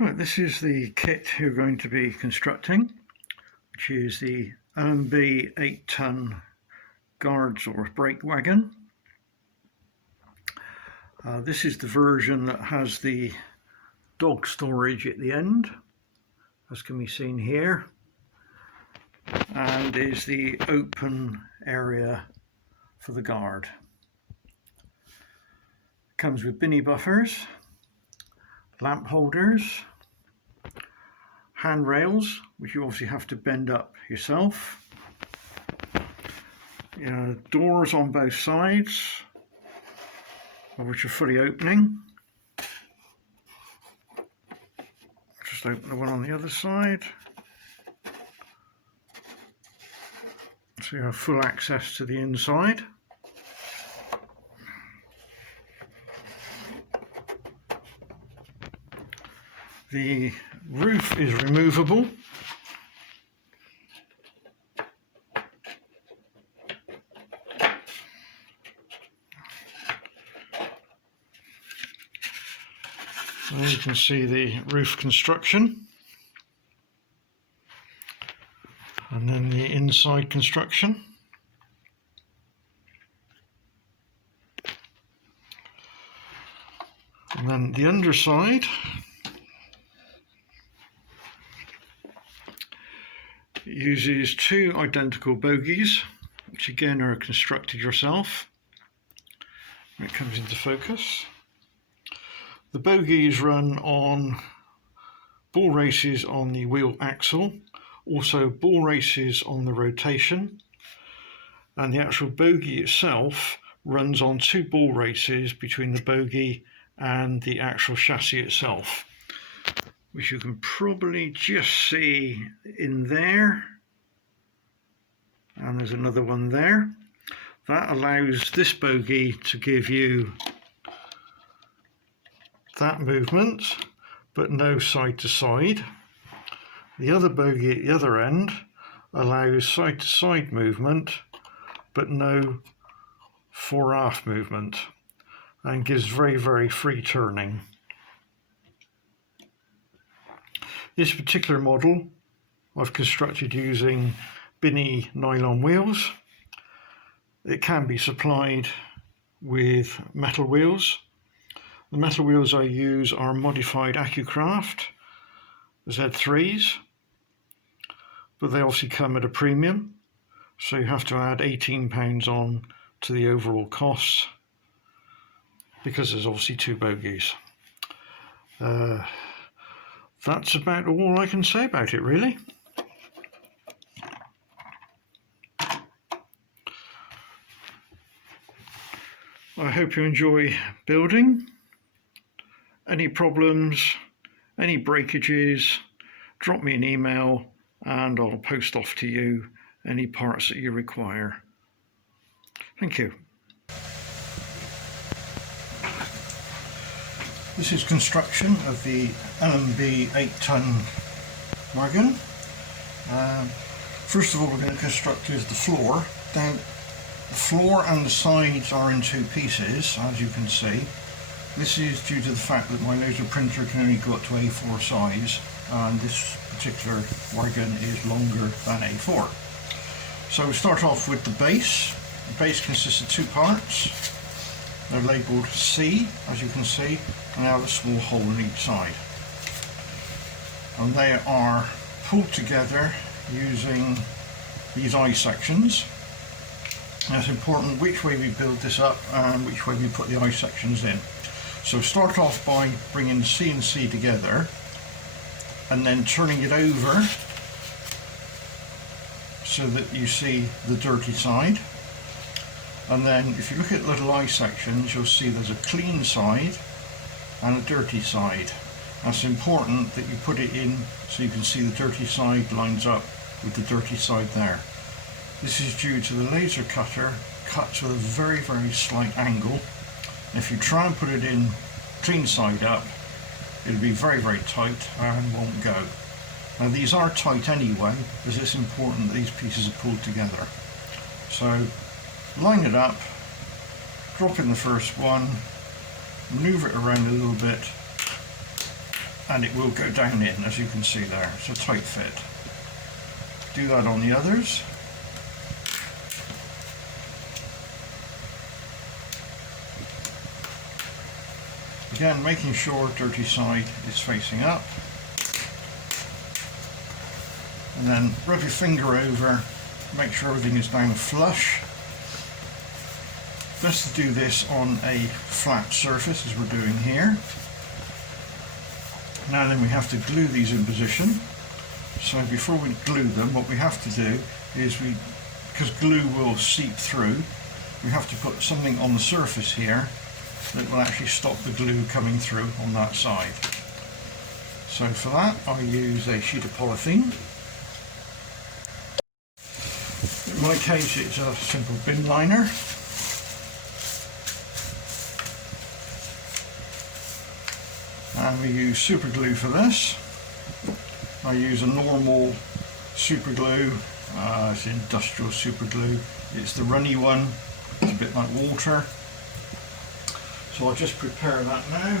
Right, this is the kit you're going to be constructing, which is the Ton 8-ton guards or brake wagon. This is the version that has the dog storage at the end, as can be seen here, and is the open area for the guard. It comes with binny buffers, lamp holders, handrails, which you obviously have to bend up yourself, doors on both sides, which are fully opening. Just open the one on the other side, so you have full access to the inside. The roof is removable. There you can see the roof construction, and then the inside construction. And then the underside uses two identical bogies, which again are constructed yourself. When it comes into focus, the bogies run on ball races on the wheel axle, also ball races on the rotation, and the actual bogie itself runs on two ball races between the bogie and the actual chassis itself, which you can probably just see in there, and there's another one there. That allows this bogie to give you that movement, but no side to side. The other bogie at the other end allows side to side movement, but no fore aft movement, and gives very free turning. This particular model I've constructed using binny nylon wheels. It can be supplied with metal wheels. The metal wheels I use are modified Accucraft Z3s, but they obviously come at a premium, so you have to add £18 on to the overall costs, because there's obviously two bogies. That's about all I can say about it, really. I hope you enjoy building. Any problems, any breakages, drop me an email and I'll post off to you any parts that you require. Thank you. This is construction of the LMB 8-ton wagon. First of all, we're going to construct is the floor. Now, the floor and the sides are in two pieces, as you can see. This is due to the fact that my laser printer can only go up to A4 size, and this particular wagon is longer than A4. So we start off with the base. The base consists of two parts. They're labelled C, as you can see, and they have a small hole in each side. And they are pulled together using these eye sections. Now it's important which way we build this up and which way we put the eye sections in. So start off by bringing C and C together and then turning it over so that you see the dirty side. And then if you look at little eye sections, you'll see there's a clean side and a dirty side. That's important that you put it in so you can see the dirty side lines up with the dirty side there. This is due to the laser cutter cuts with a very slight angle. If you try and put it in clean side up, it'll be very tight and won't go. Now these are tight anyway, because it's important that these pieces are pulled together. So line it up, drop in the first one, manoeuvre it around a little bit, and it will go down in, as you can see there. It's a tight fit. Do that on the others. Again, making sure dirty side is facing up. And then rub your finger over, make sure everything is down flush. Best to do this on a flat surface, as we're doing here. Now then, we have to glue these in position. So before we glue them, what we have to do is, because glue will seep through, we have to put something on the surface here that will actually stop the glue coming through on that side. So for that, I use a sheet of polythene. In my case, it's a simple bin liner. And we use super glue for this. I use a normal super glue, it's industrial super glue. It's the runny one, it's a bit like water. So I'll just prepare that now.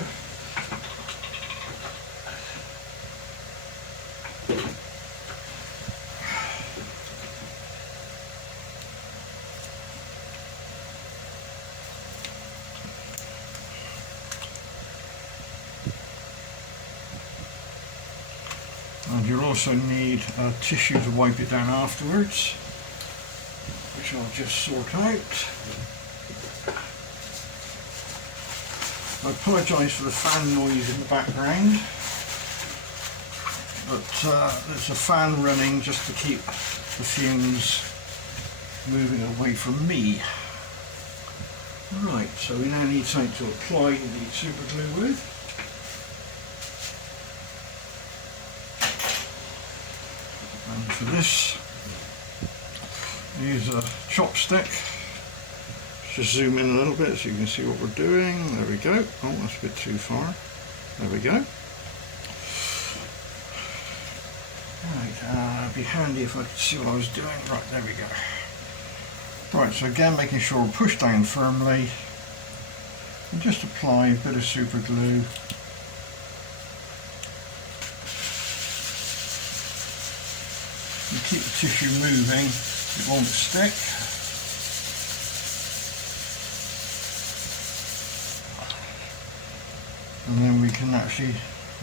And you'll also need a tissue to wipe it down afterwards, which I'll just sort out. I apologise for the fan noise in the background, but there's a fan running just to keep the fumes moving away from me. Right, so we now need something to apply the super glue with. And for this, use a chopstick. Just zoom in a little bit so you can see what we're doing. There we go. Oh, that's a bit too far. There we go. Right, it'd be handy if I could see what I was doing. Right, there we go. Right, so again, making sure we push down firmly and just apply a bit of super glue. You keep the tissue moving, it won't stick. And then we can actually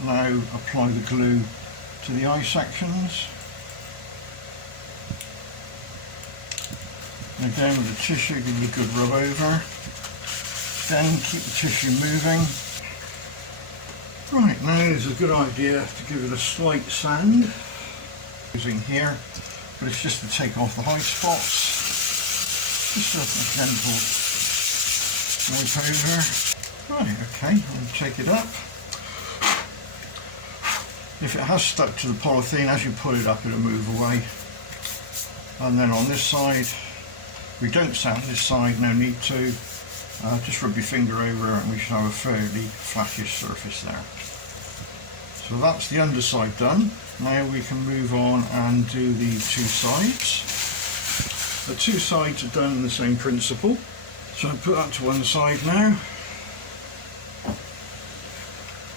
now apply the glue to the eye sections. And again, with the tissue, give it a good rub over. Then keep the tissue moving. Right, now is a good idea to give it a slight sand. Using here, but it's just to take off the high spots. Just a gentle wipe over. Right, okay, I'll take it up. If it has stuck to the polythene, as you pull it up, it'll move away. And then on this side, we don't sand this side, no need to. Just rub your finger over and we should have a fairly flattish surface there. So that's the underside done. Now we can move on and do the two sides. The two sides are done in the same principle. So I put that to one side now.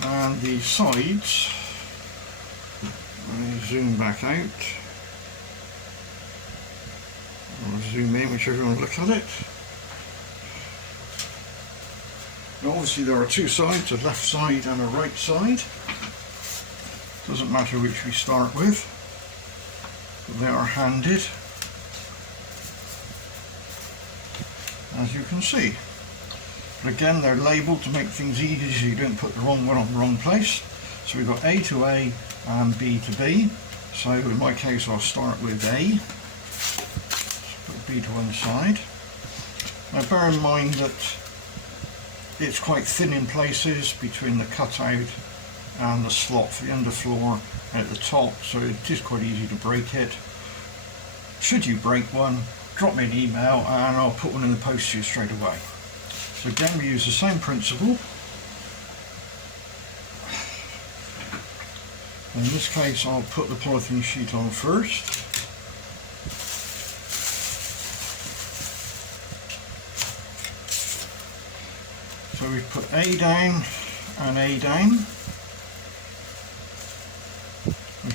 And the sides, I zoom back out, or zoom in, whichever you want to look at it. Now obviously there are two sides, a left side and a right side. Doesn't matter which we start with, but they are handed, as you can see. But again, they're labelled to make things easy so you don't put the wrong one on the wrong place. So we've got A to A and B to B. So in my case, I'll start with A. Put B to one side. Now bear in mind that it's quite thin in places between the cutout and the slot for the underfloor at the top, so it is quite easy to break it. Should you break one, drop me an email and I'll put one in the post to you straight away. So again, we use the same principle. In this case, I'll put the polythene sheet on first. So we put A down and A down.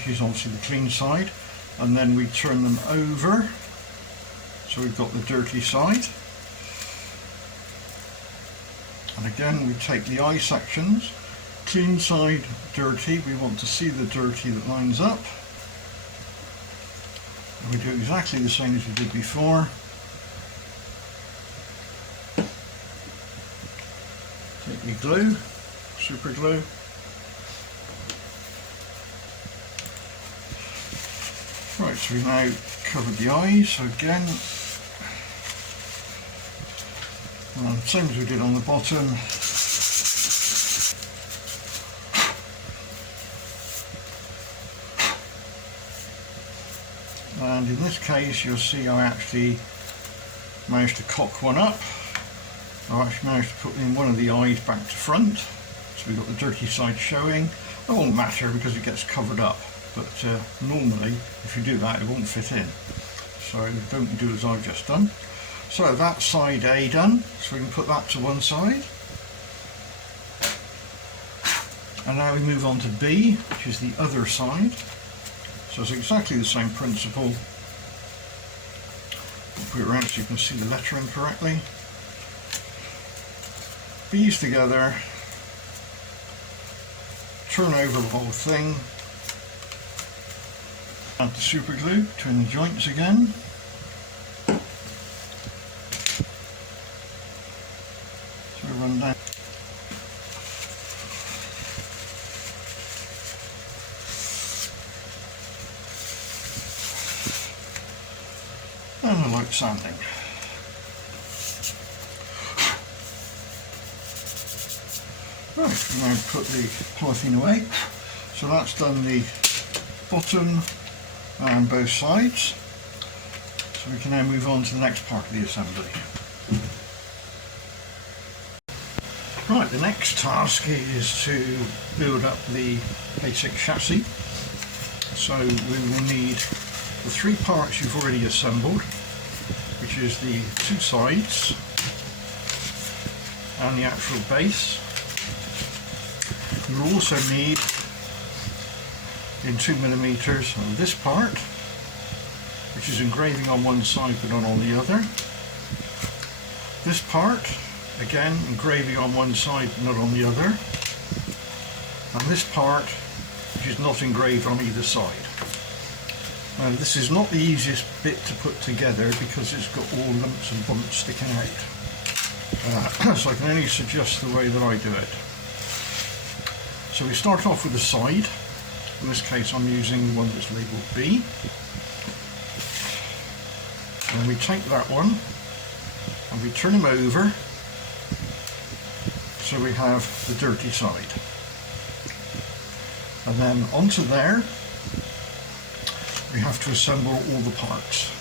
which is obviously the clean side, and then we turn them over, so we've got the dirty side. And again, we take the eye sections, clean side, dirty. We want to see the dirty that lines up. And we do exactly the same as we did before. Take your glue, super glue. Right, so we've now covered the eyes, so again, same as we did on the bottom. And in this case, you'll see I actually managed to cock one up. I actually managed to put in one of the eyes back to front, so we've got the dirty side showing. It won't matter because it gets covered up, but normally if you do that it won't fit in, so don't do as I've just done. So that's side A done, so we can put that to one side. And now we move on to B, which is the other side. So it's exactly the same principle. Put it around so you can see the lettering correctly. B's together, turn over the whole thing, add the super glue between the joints again. So we run down. And I like sanding. Right, we now put the polythene away. So that's done the bottom and both sides. So we can now move on to the next part of the assembly. Right, the next task is to build up the basic chassis. So we will need the three parts you've already assembled, which is the two sides and the actual base. You'll also need, in 2mm, this part, which is engraving on one side but not on the other. This part, again, engraving on one side but not on the other. And this part, which is not engraved on either side. Now this is not the easiest bit to put together because it's got all lumps and bumps sticking out. So I can only suggest the way that I do it. So we start off with the side. In this case I'm using the one that's labelled B. And we take that one and we turn him over so we have the dirty side. And then onto there we have to assemble all the parts.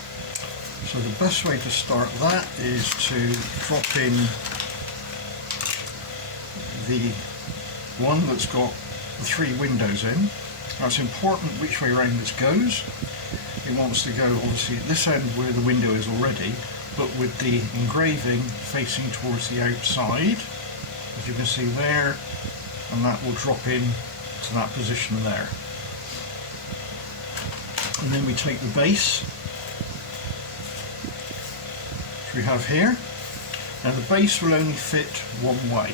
So the best way to start that is to drop in the one that's got the three windows in. Now it's important which way around this goes. It wants to go obviously at this end where the window is already, but with the engraving facing towards the outside, as you can see there, and that will drop in to that position there. And then we take the base, which we have here. Now the base will only fit one way.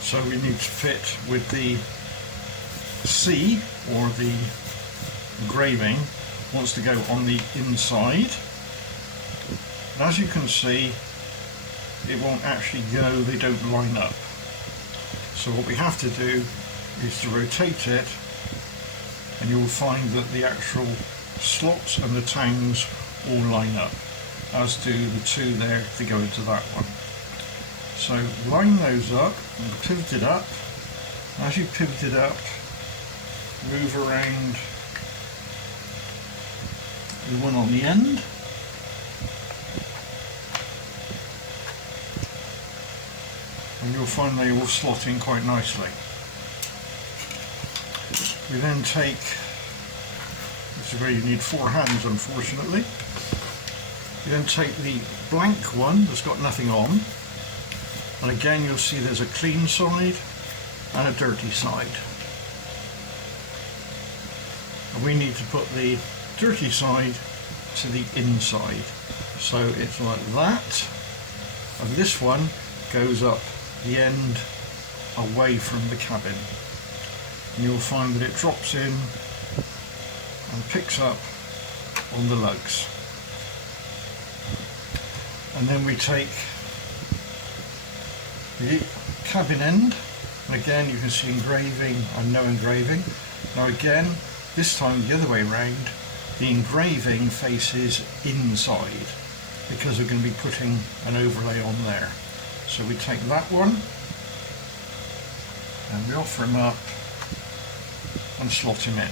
So we need to fit with the C, or the engraving, wants to go on the inside. And as you can see, it won't actually go, they don't line up. So what we have to do is to rotate it, and you'll find that the actual slots and the tangs all line up, as do the two there to go into that one. So line those up and pivot it up. As you pivot it up, move around the one on the end. And you'll find they all slot in quite nicely. We then take, this is where you need four hands unfortunately, you then take the blank one that's got nothing on, and again you'll see there's a clean side and a dirty side. and we need to put the dirty side to the inside. So it's like that, and this one goes up the end away from the cabin. And you'll find that it drops in and picks up on the lugs. And then we take the cabin end, and again you can see engraving and no engraving. Now again, this time the other way round, the engraving faces inside because we're going to be putting an overlay on there. So we take that one and we offer him up and slot him in.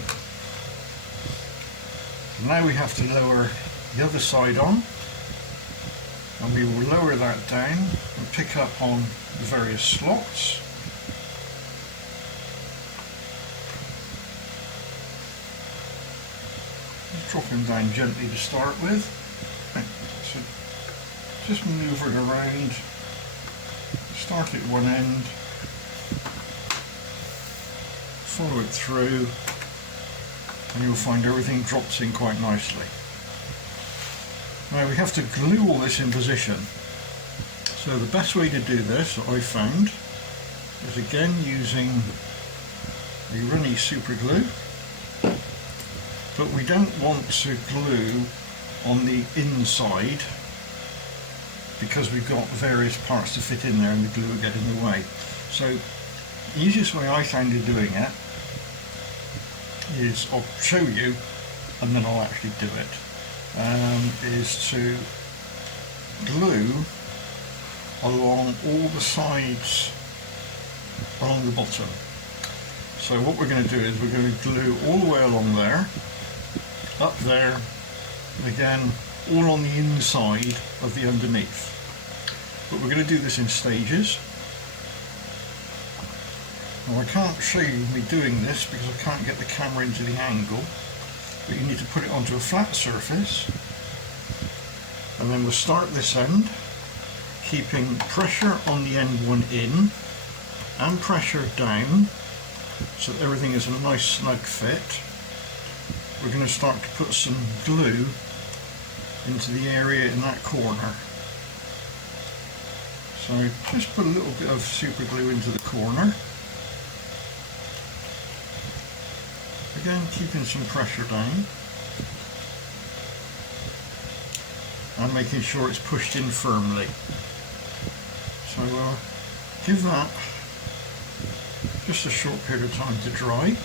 Now we have to lower the other side on, and we will lower that down and pick up on the various slots. Just drop him down gently to start with. So just manoeuvre it around, start at one end, follow it through, and you'll find everything drops in quite nicely. Now we have to glue all this in position. So the best way to do this, that I found, is again using the runny super glue, but we don't want to glue on the inside because we've got various parts to fit in there and the glue will get in the way. So the easiest way I found of doing it is, I'll show you and then I'll actually do it, is to glue along all the sides along the bottom. So what we're going to do is we're going to glue all the way along there, up there, and again all on the inside of the underneath. But we're going to do this in stages. Now I can't show you me doing this because I can't get the camera into the angle, but you need to put it onto a flat surface, and then we'll start this end, keeping pressure on the end one in and pressure down so that everything is a nice snug fit. We're going to start to put some glue into the area in that corner. So just put a little bit of super glue into the corner. Again, keeping some pressure down and making sure it's pushed in firmly. So give that just a short period of time to dry.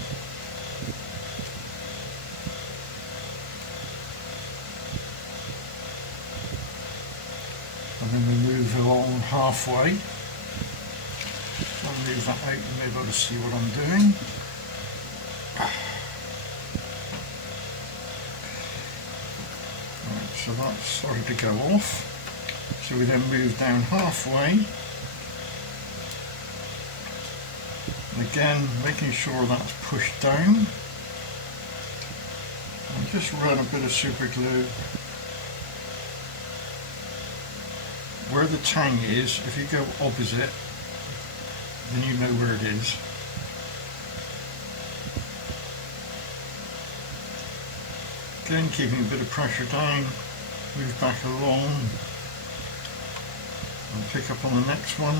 And then we move along halfway. I'll move that out, you may be able to see what I'm doing. Right, so that's started to go off. So we then move down halfway. And again, making sure that's pushed down. And just run a bit of super glue where the tang is. If you go opposite, then you know where it is. Again, keeping a bit of pressure down, move back along and pick up on the next one.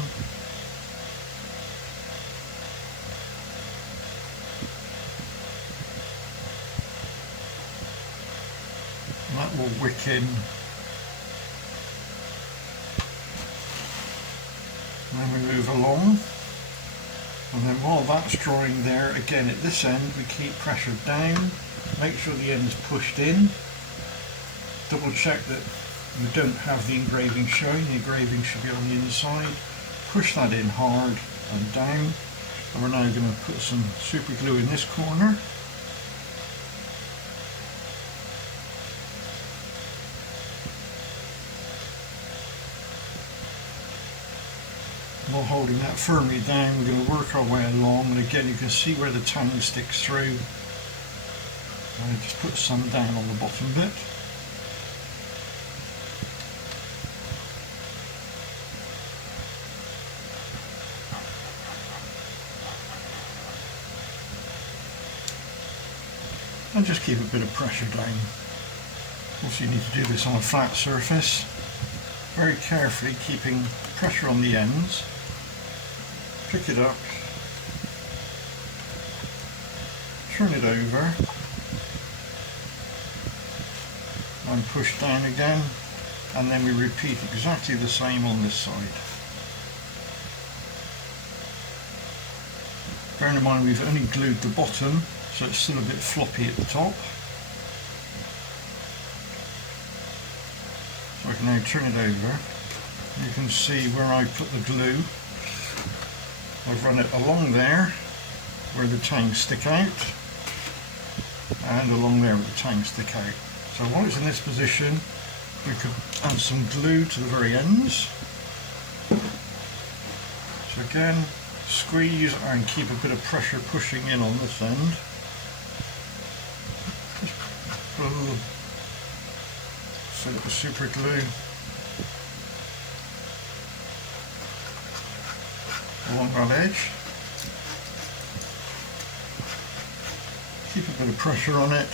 And that will wick in. And then we move along, and then while that's drying there, again at this end we keep pressure down, make sure the end is pushed in, double check that you don't have the engraving showing, the engraving should be on the inside, push that in hard and down, and we're now going to put some super glue in this corner. While holding that firmly down, we're going to work our way along, and again you can see where the tang sticks through. And just put some down on the bottom bit. and just keep a bit of pressure down. Also, you need to do this on a flat surface, very carefully keeping pressure on the ends. Pick it up, turn it over, and push down again, and then we repeat exactly the same on this side. Bearing in mind we've only glued the bottom, so it's still a bit floppy at the top. So I can now turn it over. You can see where I put the glue. I've run it along there where the tangs stick out, and along there where the tangs stick out. So while it's in this position, we could add some glue to the very ends. So again, squeeze and keep a bit of pressure pushing in on this end. Just put a little bit of super glue along that edge. Keep a bit of pressure on it.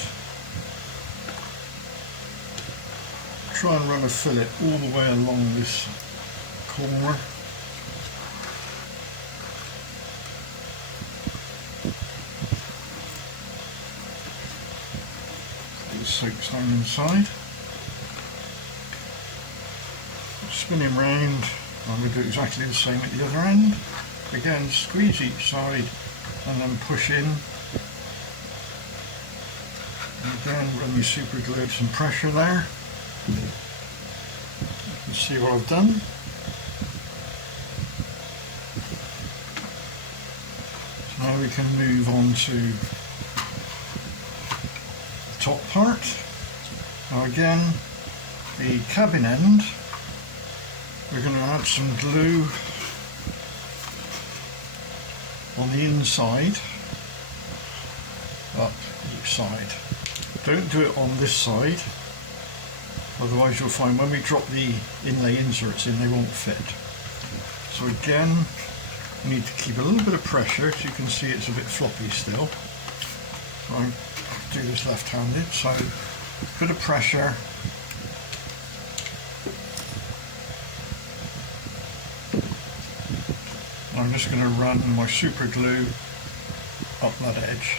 Try and run a fillet all the way along this corner. It soaks down inside. Spin him round, and we do exactly the same at the other end. Again, squeeze each side and then push in. And again, run your super glue, some pressure there. You can see what I've done. So now we can move on to the top part. Now again, the cabin end, we're going to add some glue on the inside, up each side. Don't do it on this side, otherwise you'll find when we drop the inlay inserts in, they won't fit. So again, you need to keep a little bit of pressure, so you can see it's a bit floppy still. I do this left-handed, so a bit of pressure. I'm just going to run my super glue up that edge.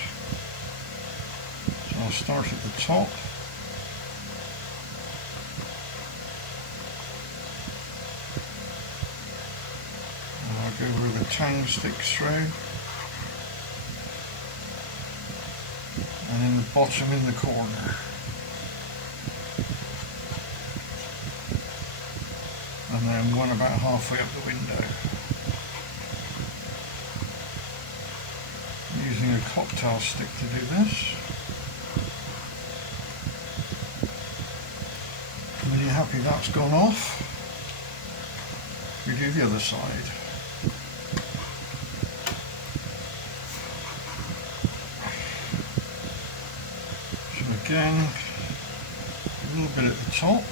So I'll start at the top. And I'll go where the tang sticks through. And then the bottom in the corner. And then one about halfway up the window. Using a cocktail stick to do this. And when you're happy that's gone off, we do the other side. So again, a little bit at the top.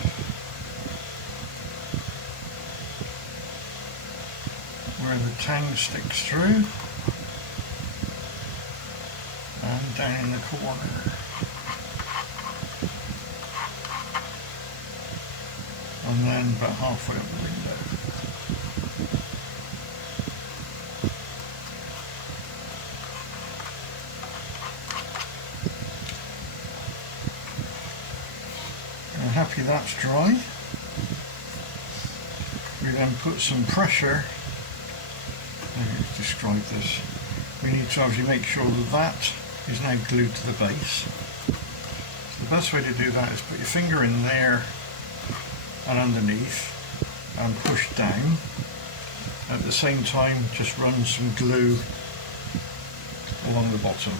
Where the tang sticks through. And down in the corner. And then about halfway up the window. I'm happy that's dry. We then put some pressure. Let me describe this. We need to obviously make sure that that is now glued to the base. So the best way to do that is put your finger in there and underneath and push down. At the same time, just run some glue along the bottom.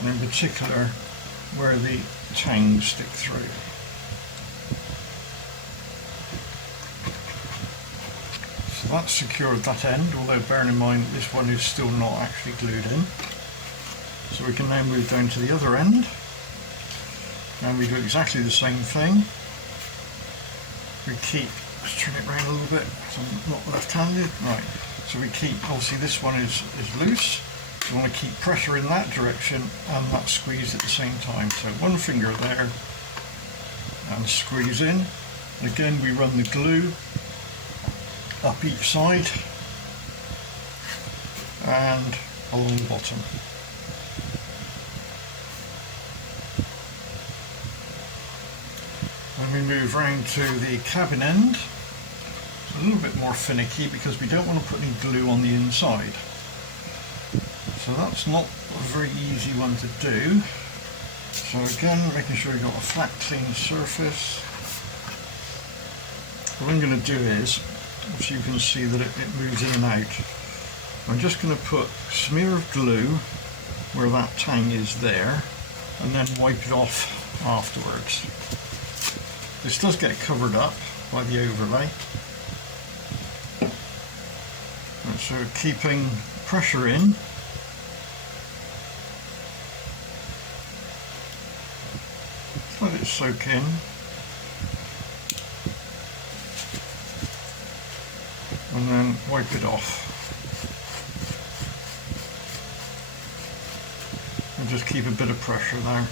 And in particular, where the tangs stick through. So that's secured that end, although bearing in mind this one is still not actually glued in. So we can now move down to the other end, and we do exactly the same thing. We keep, let's turn it around a little bit, so I'm not left-handed, right. So we keep, obviously this one is loose. We want to keep pressure in that direction and that squeeze at the same time. So one finger there and squeeze in. And again we run the glue up each side and along the bottom. When we move round to the cabin end, it's a little bit more finicky because we don't want to put any glue on the inside. So that's not a very easy one to do. So again, making sure you've got a flat, clean surface. What I'm going to do is, so you can see that it moves in and out, I'm just going to put a smear of glue where that tang is there, and then wipe it off afterwards. This does get covered up by the overlay. And so keeping pressure in. Let it soak in. And then wipe it off. And just keep a bit of pressure there.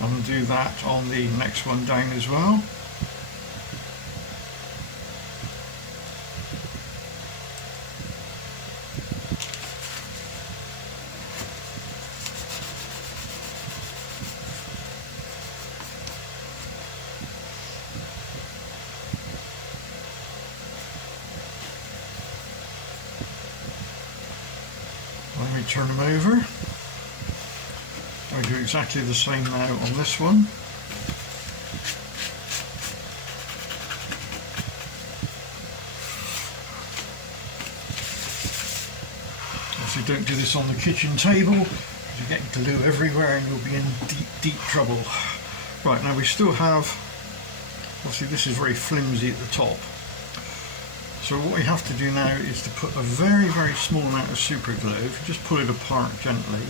And do that on the next one down as well. Let me turn them over. I do exactly the same now on this one. Obviously don't do this on the kitchen table, because you get glue everywhere and you'll be in deep trouble. Right, now we still have, obviously this is very flimsy at the top. So what we have to do now is to put a very, very small amount of super glue, if you just pull it apart gently,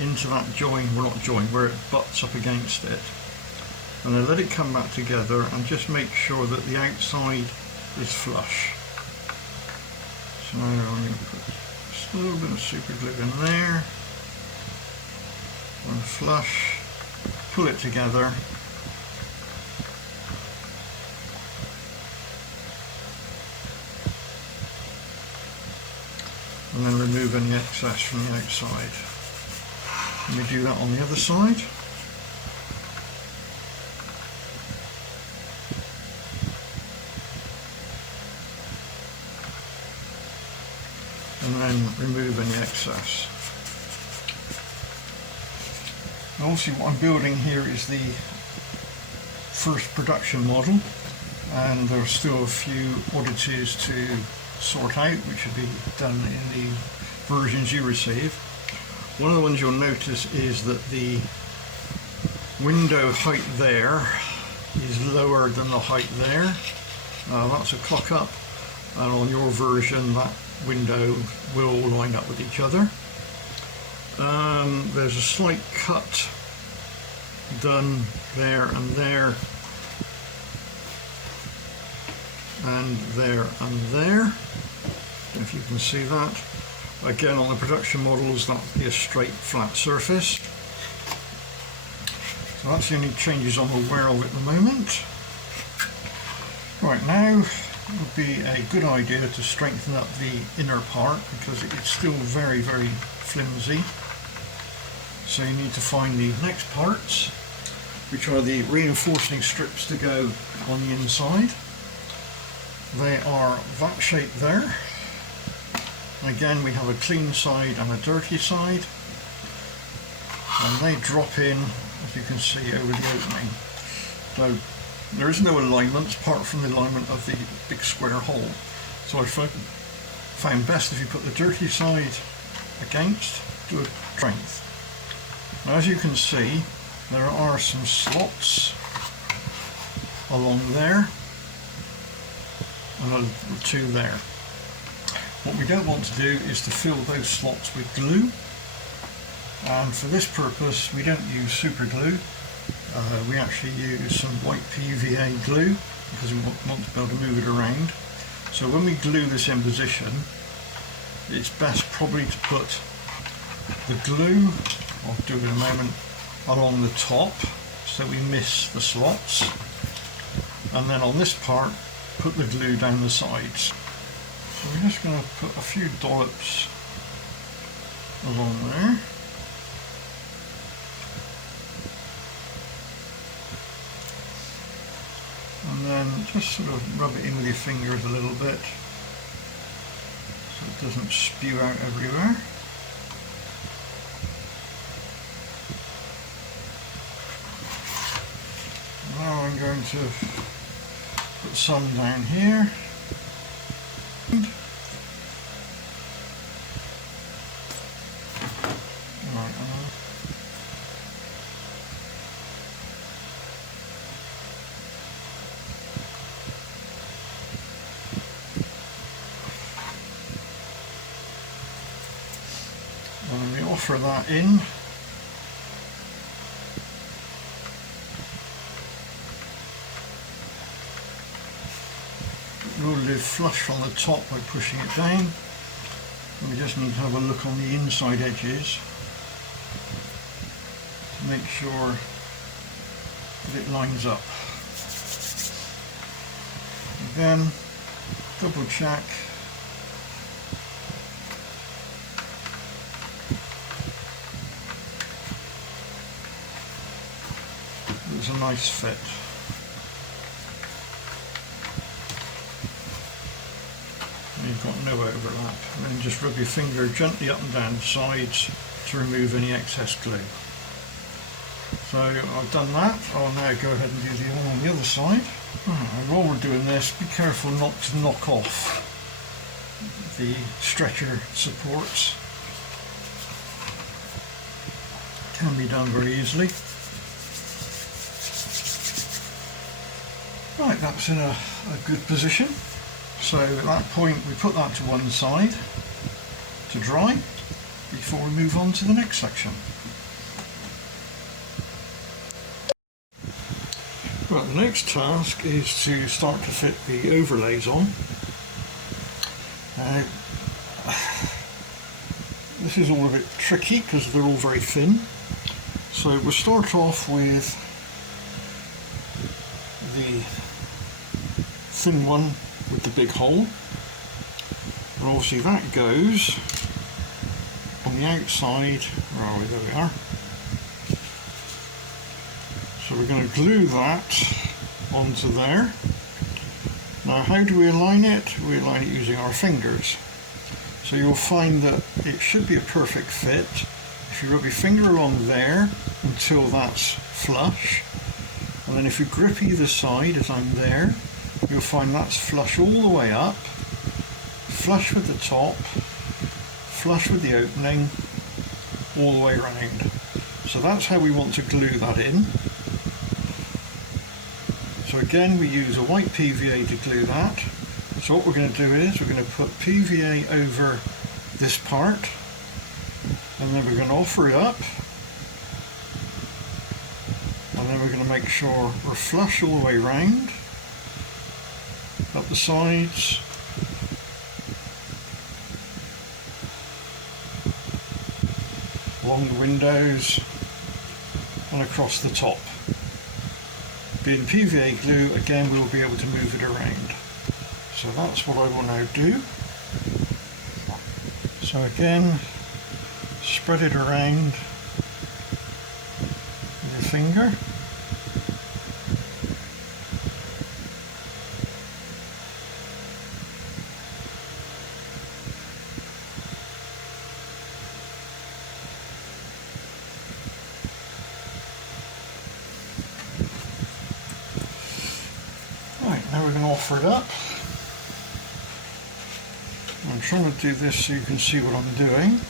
into that join, well not join, where it butts up against it. And then let it come back together and just make sure that the outside is flush. So I'm going to put just a little bit of super glue in there. And flush, pull it together. And then remove any excess from the outside. Let me do that on the other side. And then remove any excess. Obviously what I'm building here is the first production model, and there are still a few oddities to sort out, which should be done in the versions you receive. One of the ones you'll notice is that the window height there is lower than the height there. That's a cock up, and on your version that window will line up with each other. There's a slight cut done there and there, and there and there. If you can see that. Again, on the production models, that will be a straight flat surface. So that's the only changes I'm aware of at the moment. Right, now would be a good idea to strengthen up the inner part, because it's still very, very flimsy. So you need to find the next parts, which are the reinforcing strips to go on the inside. They are that shape there. Again, we have a clean side and a dirty side, and they drop in, as you can see, over the opening. So there is no alignment apart from the alignment of the big square hole. So I found best if you put the dirty side against, do a strength. Now, as you can see, there are some slots along there and two there. What we don't want to do is to fill those slots with glue, and for this purpose we don't use super glue. We actually use some white PVA glue because we want to be able to move it around. So when we glue this in position, it's best probably to put the glue, I'll do it in a moment, along the top so we miss the slots, and then on this part put the glue down the sides. So we're just going to put a few dollops along there. And then just sort of rub it in with your fingers a little bit so it doesn't spew out everywhere. Now I'm going to put some down here. And we offer that in. It will live flush on the top by pushing it down. And we just need to have a look on the inside edges to make sure that it lines up. Again, double check. It's a nice fit. And you've got no overlap. And then just rub your finger gently up and down the sides to remove any excess glue. So I've done that. I'll now go ahead and do the one on the other side. And while we're doing this, be careful not to knock off the stretcher supports. Can be done very easily. Right, that's in a good position. So at that point we put that to one side to dry before we move on to the next section. Right, the next task is to start to fit the overlays on. This is all a bit tricky because they're all very thin. So we'll start off with the thin one with the big hole, and obviously that goes on the outside. Where are we? There we are. So we're going to glue that onto there. Now how do we align it? We align it using our fingers. So you'll find that it should be a perfect fit if you rub your finger along there until that's flush. And then if you grip either side as I'm there, you'll find that's flush all the way up, flush with the top, flush with the opening, all the way around. So that's how we want to glue that in. So again, we use a white PVA to glue that. So what we're going to do is we're going to put PVA over this part, and then we're going to offer it up. And then we're going to make sure we're flush all the way round, up the sides, along the windows, and across the top. Being PVA glue, again, we'll be able to move it around. So that's what I will now do. So again, spread it around with your finger. Now we're going to offer it up. I'm trying to do this so you can see what I'm doing.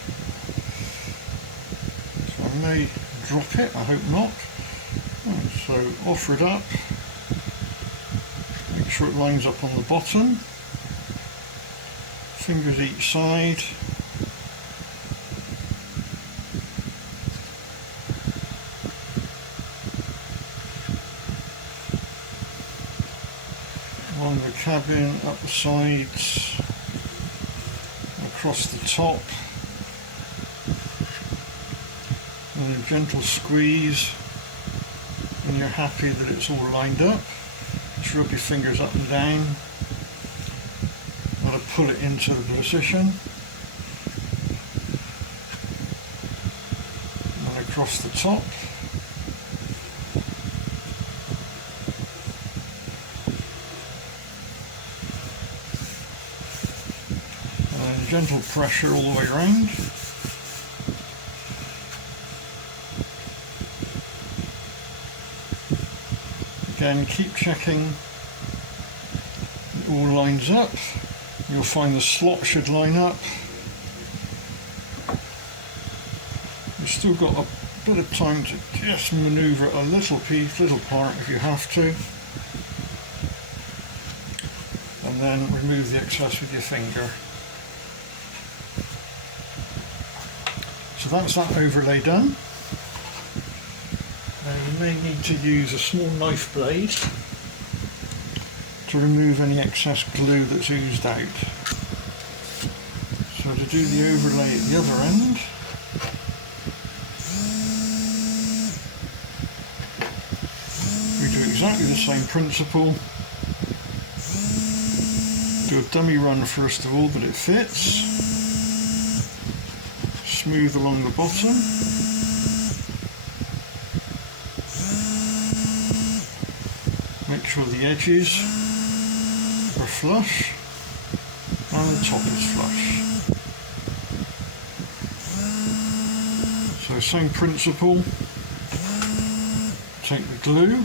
So I may drop it, I hope not. And so offer it up. Make sure it lines up on the bottom. Fingers each side. Along the cabin, up the sides, across the top, and a gentle squeeze, and you're happy that it's all lined up. Just rub your fingers up and down, and pull it into the position, and across the top. And gentle pressure all the way around. Again, keep checking it all lines up. You'll find the slot should line up. You've still got a bit of time to just manoeuvre a little piece, little part if you have to. And then remove the excess with your finger. So that's that overlay done. Now you may need to use a small knife blade to remove any excess glue that's oozed out. So to do the overlay at the other end, we do exactly the same principle. Do a dummy run first of all that it fits. Smooth along the bottom. Make sure the edges are flush and the top is flush. So same principle, take the glue,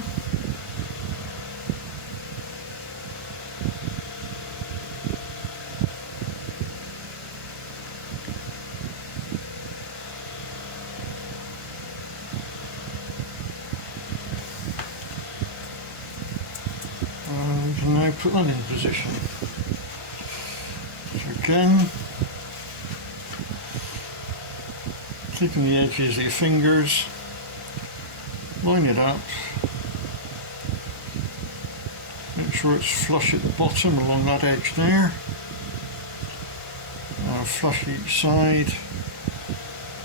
and now put that in position. So again, keeping the edges of your fingers, line it up, make sure it's flush at the bottom along that edge there, flush each side,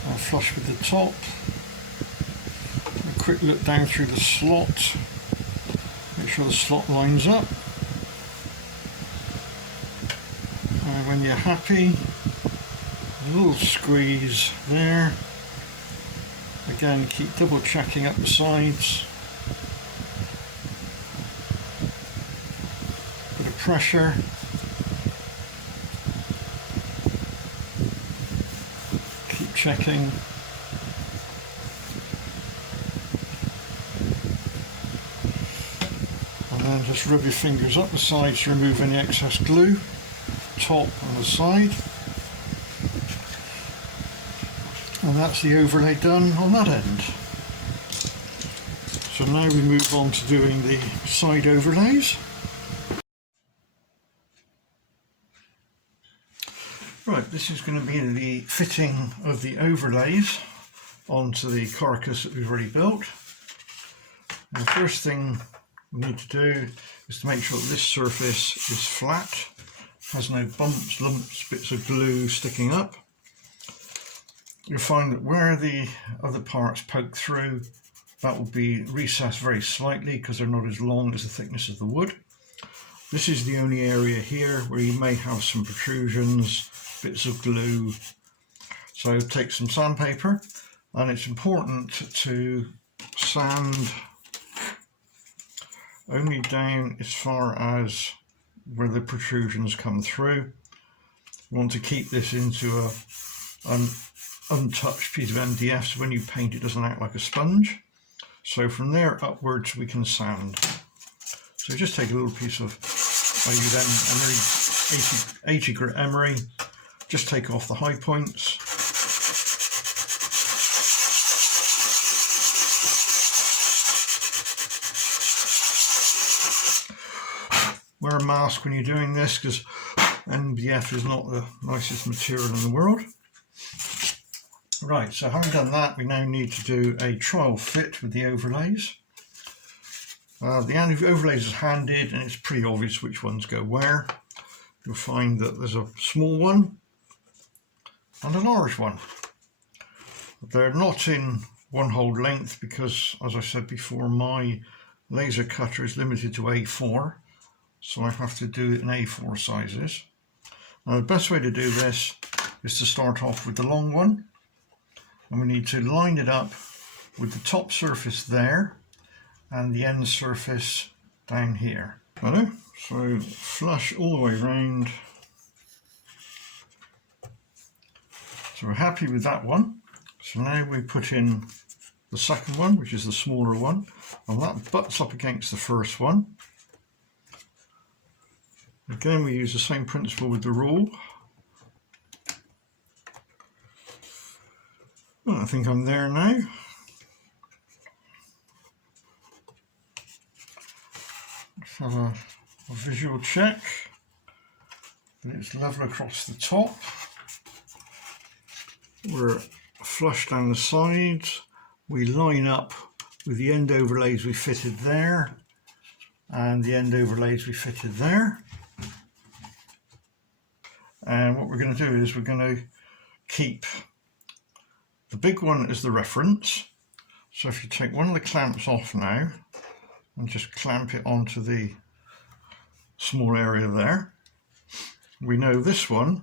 and flush with the top. A quick look down through the slot, make sure the slot lines up. And when you're happy, a little squeeze there. Again, keep double checking up the sides. Bit of pressure. Keep checking. And then just rub your fingers up the sides to remove any excess glue. Top and the side. And that's the overlay done on that end. So now we move on to doing the side overlays. Right, this is going to be the fitting of the overlays onto the carcass that we've already built. And the first thing we need to do is to make sure that this surface is flat, has no bumps, lumps, bits of glue sticking up. You'll find that where the other parts poke through, that will be recessed very slightly because they're not as long as the thickness of the wood. This is the only area here where you may have some protrusions, bits of glue. So take some sandpaper, and it's important to sand only down as far as where the protrusions come through. You want to keep this into an untouched piece of MDF, so when you paint it doesn't act like a sponge. So from there upwards we can sand. So just take a little piece of emery, 80 grit emery, just take off the high points. Wear a mask when you're doing this because MDF is not the nicest material in the world. Right, so having done that, we now need to do a trial fit with the overlays. The overlays is handed and it's pretty obvious which ones go where. You'll find that there's a small one and a large one. They're not in one whole length because, as I said before, my laser cutter is limited to A4, so I have to do it in A4 sizes. Now the best way to do this is to start off with the long one, and we need to line it up with the top surface there and the end surface down here. Hello? So flush all the way around. So we're happy with that one. So now we put in the second one, which is the smaller one, and that butts up against the first one. Again, we use the same principle with the rule. Well, I think I'm there now. Let's have a visual check. It's level across the top. We're flush down the sides. We line up with the end overlays we fitted there and the end overlays we fitted there. And what we're going to do is we're going to keep the big one as the reference. So if you take one of the clamps off now and just clamp it onto the small area there, we know this one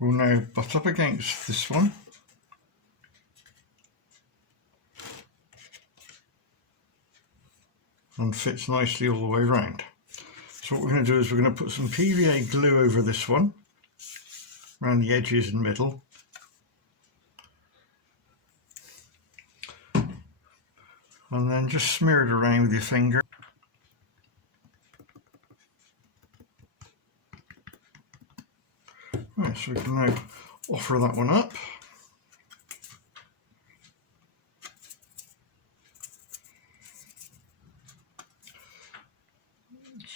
will now butt up against this one. And fits nicely all the way around. So what we're going to do is we're going to put some PVA glue over this one, around the edges and middle. And then just smear it around with your finger. Right, so we can now offer that one up.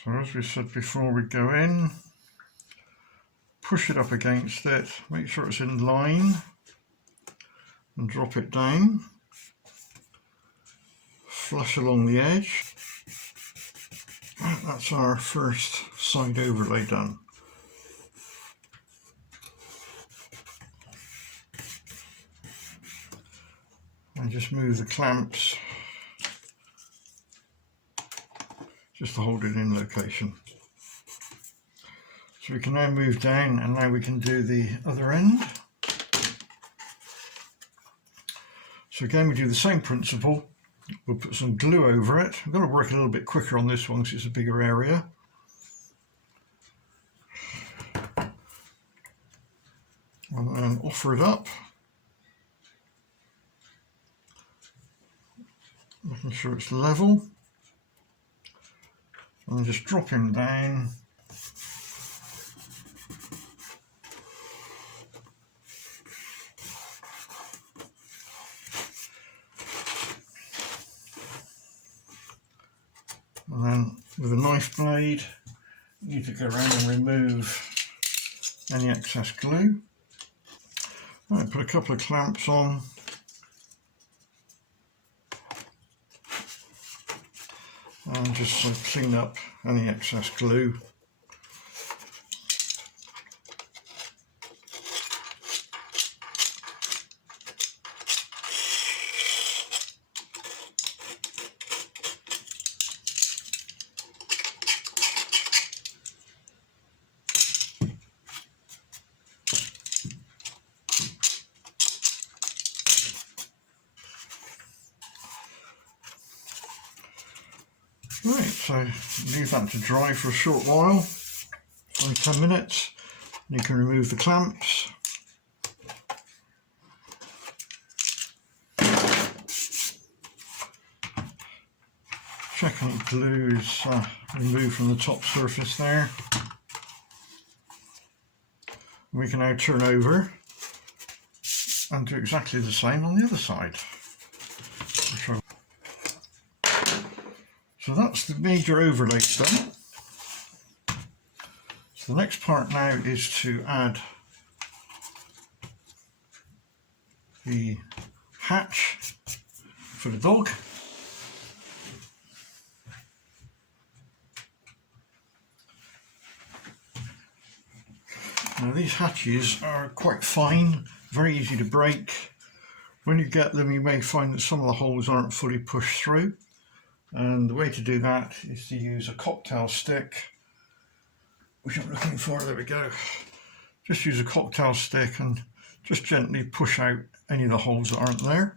So as we said before, we go in, push it up against it, make sure it's in line, and drop it down. Flush along the edge. That's our first side overlay done. And just move the clamps just to hold it in location. So we can now move down, and now we can do the other end. So again, we do the same principle. We'll put some glue over it. I'm going to work a little bit quicker on this one because it's a bigger area. And then offer it up. Making sure it's level. And just drop him down. And then with a knife blade, you need to go around and remove any excess glue. Right, put a couple of clamps on. And just clean up any excess glue. Right, so leave that to dry for a short while, 5-10 minutes. You can remove the clamps. Check any glue is removed from the top surface there. We can now turn over and do exactly the same on the other side. So that's the major overlays done. So the next part now is to add the hatch for the dog. Now these hatches are quite fine, very easy to break. When you get them, you may find that some of the holes aren't fully pushed through, and the way to do that is to use a cocktail stick, which I'm looking for. There we go. Just use a cocktail stick and just gently push out any of the holes that aren't there.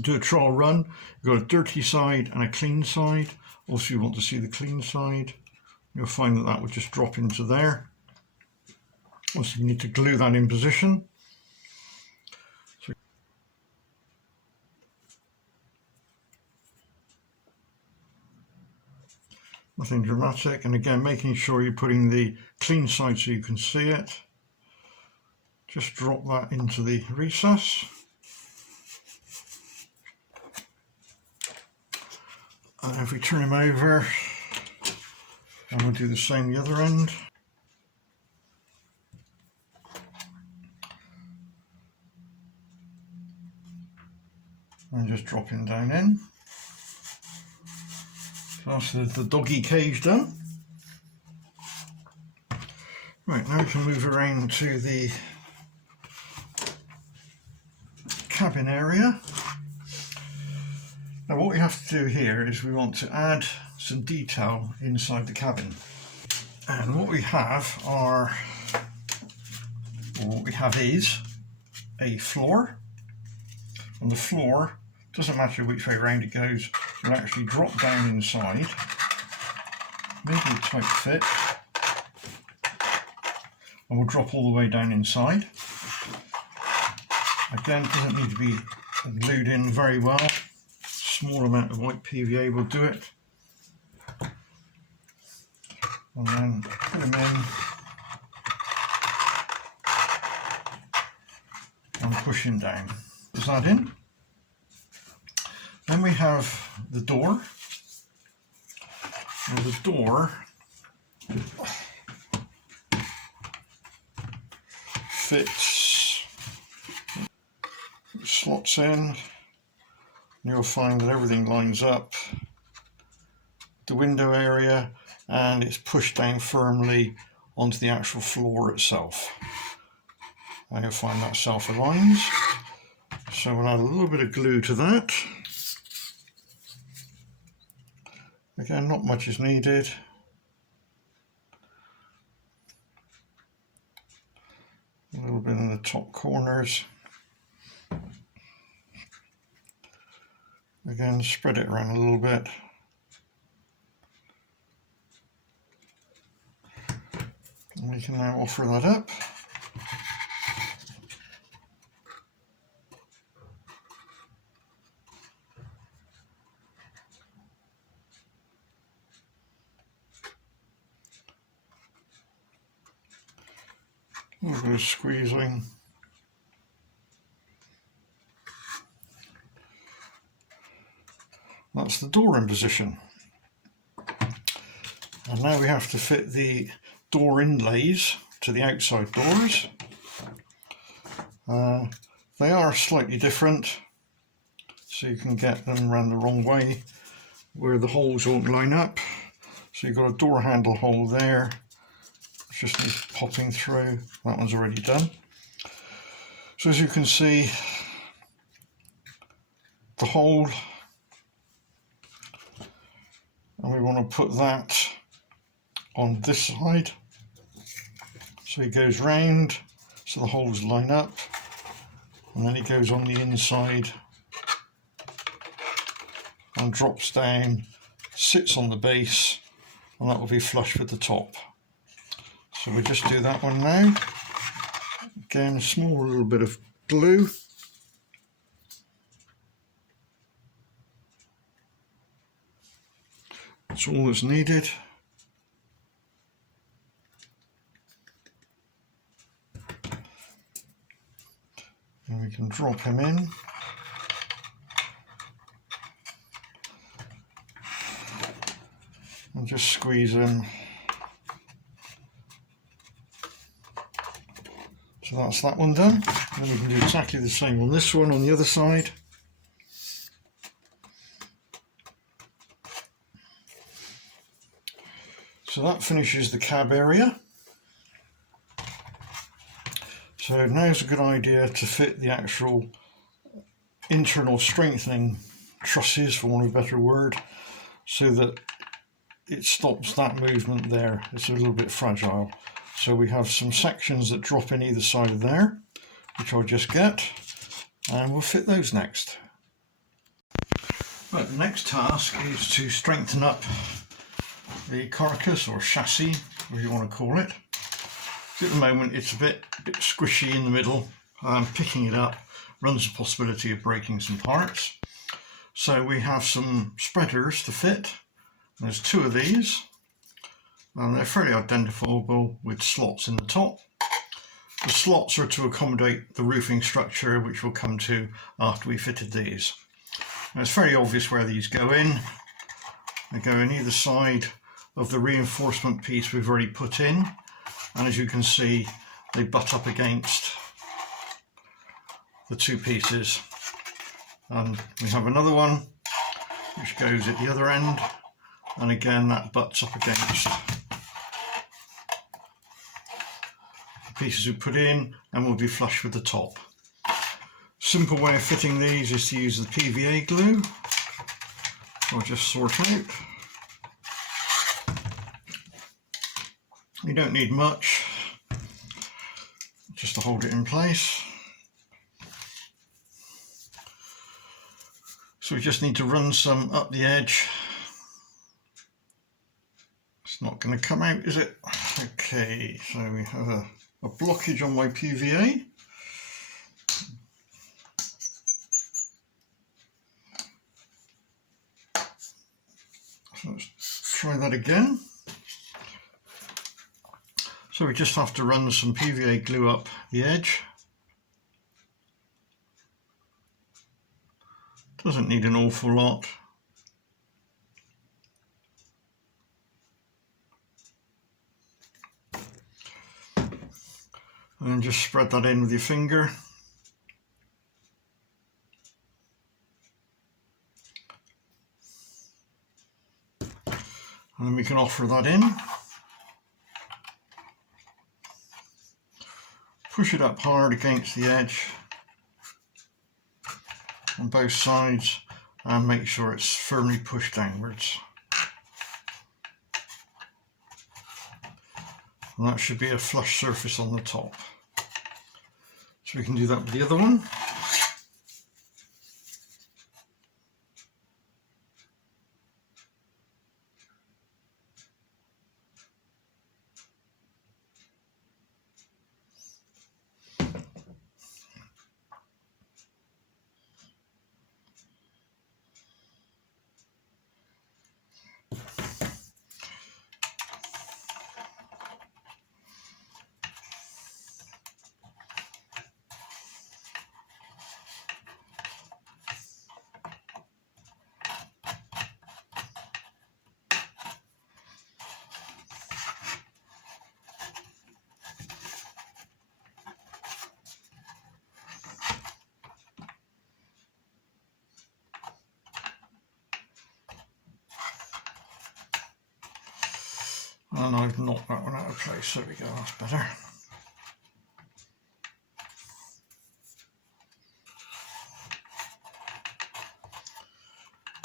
Do a trial run. You've got a dirty side and a clean side. Also, you want to see the clean side. You'll find that that will just drop into there. Also, you need to glue that in position. Nothing dramatic, and again making sure you're putting the clean side so you can see it. Just drop that into the recess. And if we turn him over, and we'll do the same the other end. And just drop him down in. That's the doggy cage done. Right, now we can move around to the cabin area. Now what we have to do here is we want to add some detail inside the cabin. And what we have are, or what we have is a floor. On the floor, doesn't matter which way around it goes, you'll actually drop down inside, making it tight fit, and we'll drop all the way down inside. Again, it doesn't need to be glued in very well. Small amount of white PVA will do it. And then put them in and push him down. Put that in. Then we have the door. Now the door fits, slots in, and you'll find that everything lines up. The window area, and it's pushed down firmly onto the actual floor itself. And you'll find that self-aligns. So we'll add a little bit of glue to that. Again, not much is needed. A little bit in the top corners. Again, spread it around a little bit. And we can now offer that up. A little bit of squeezing. That's the door in position. And now we have to fit the door inlays to the outside doors. They are slightly different, so you can get them around the wrong way where the holes won't line up. So you've got a door handle hole there. Just needs popping through. That one's already done. So as you can see, the hole, and we want to put that on this side. So it goes round, so the holes line up, and then it goes on the inside and drops down, sits on the base, and that will be flush with the top. So we just do that one now. Again, a small little bit of glue. That's all that's needed. And we can drop him in. And just squeeze him. So that's that one done. And we can do exactly the same on this one on the other side. So that finishes the cab area. So now's a good idea to fit the actual internal strengthening trusses, for want of a better word, so that it stops that movement there. It's a little bit fragile. So we have some sections that drop in either side of there, which I'll just get, and we'll fit those next. Right, the next task is to strengthen up the carcass or chassis, whatever you want to call it. So at the moment it's a bit squishy in the middle. Picking it up runs the possibility of breaking some parts. So we have some spreaders to fit. There's two of these, and they're fairly identifiable with slots in the top. The slots are to accommodate the roofing structure, which we'll come to after we fitted these. Now it's very obvious where these go in. They go in either side of the reinforcement piece we've already put in, and as you can see, they butt up against the two pieces. And we have another one which goes at the other end, and again that butts up against the pieces we put in, and will be flush with the top. Simple way of fitting these is to use the PVA glue. I'll just sort out. You don't need much, just to hold it in place. So we just need to run some up the edge. It's not going to come out, is it? Okay, so we have a blockage on my PVA. So let's try that again. So we just have to run some PVA glue up the edge. Doesn't need an awful lot. And then just spread that in with your finger. And then we can offer that in. Push it up hard against the edge on both sides and make sure it's firmly pushed downwards. And that should be a flush surface on the top. So we can do that with the other one. And I've knocked that one out of place. There we go, that's better.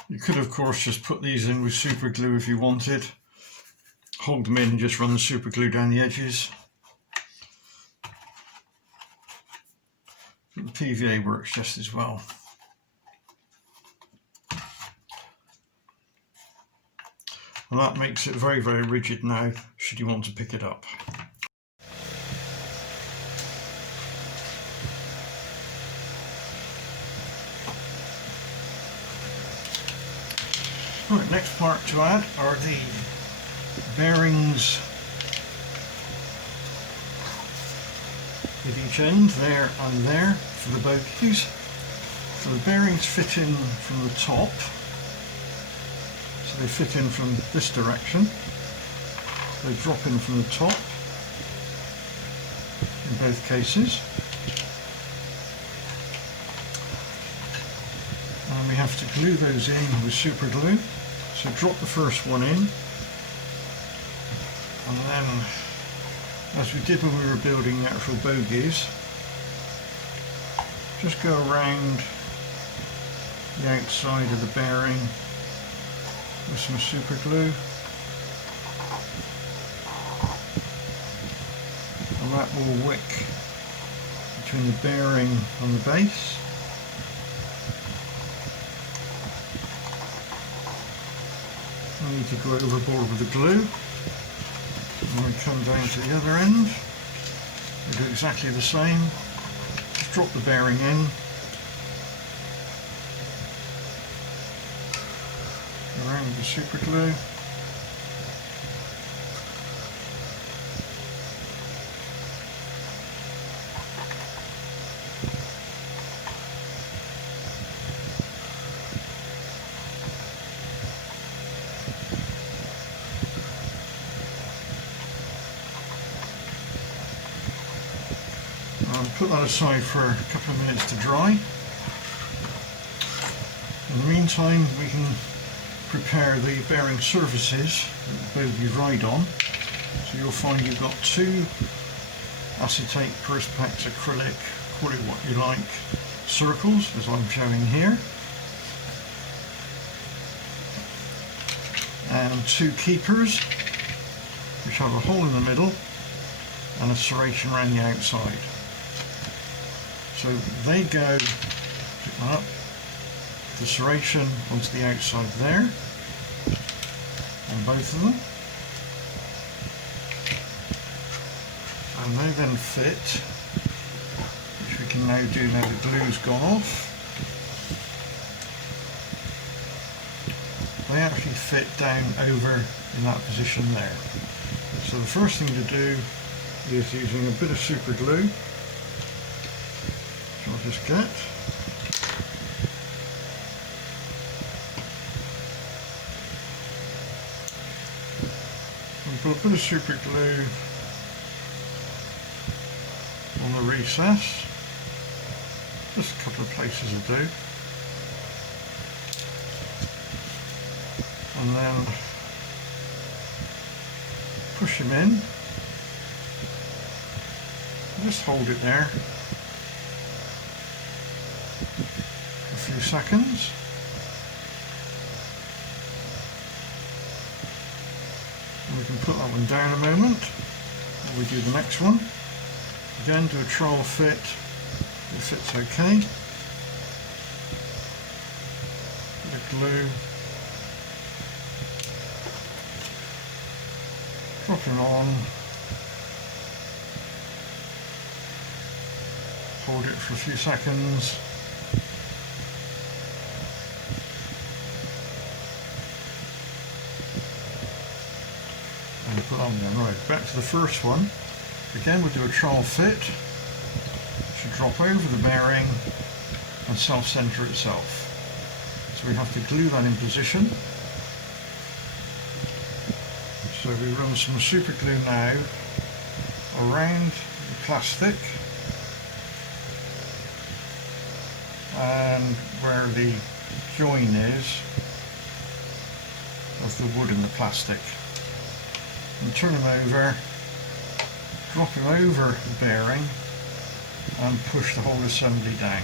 You could of course just put these in with super glue if you wanted. Hold them in and just run the super glue down the edges. But the PVA works just as well. And that makes it very, very rigid now, should you want to pick it up. Right, next part to add are the bearings at each end, there and there, for the bogies. So the bearings fit in from the top. So they fit in from this direction. They drop in from the top in both cases. And we have to glue those in with super glue. So drop the first one in, and then, as we did when we were building the actual bogies, just go around the outside of the bearing with some super glue, and that will wick between the bearing and the base. I need to go overboard with the glue, and we come down to the other end. We do exactly the same. Just drop the bearing in, around with the super glue. Put that aside for a couple of minutes to dry. In the meantime, we can prepare the bearing surfaces that the bogie ride on. So you'll find you've got two acetate perspex acrylic, call it what you like, circles, as I'm showing here, and two keepers which have a hole in the middle and a serration around the outside. So they go up the serration onto the outside there, on both of them, and they then fit, which we can now do now the glue's gone off. They actually fit down over in that position there. So the first thing to do is using a bit of super glue. I'll just get. And put a bit of super glue on the recess. Just a couple of places will do. And then push him in. Just hold it there for a few seconds. And we can put that one down a moment while we do the next one. Again, do a trial fit. It fits okay. The glue. Drop it on. Hold it for a few seconds. And put on there. Right, back to the first one. Again, we'll do a trial fit. It should drop over the bearing and self-center itself. So we have to glue that in position. So we run some super glue now around the plastic and where the join is of the wood and the plastic. And turn him over, drop him over the bearing and push the whole assembly down.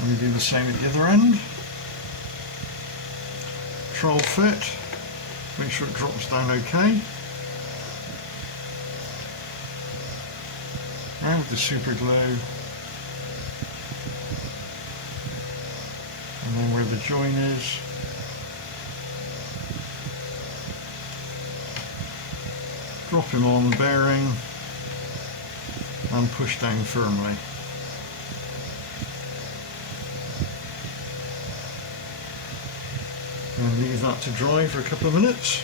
And we do the same at the other end. Trial fit, make sure it drops down okay. Now with the super glue, and then where the join is, drop him on the bearing and push down firmly. And leave that to dry for a couple of minutes.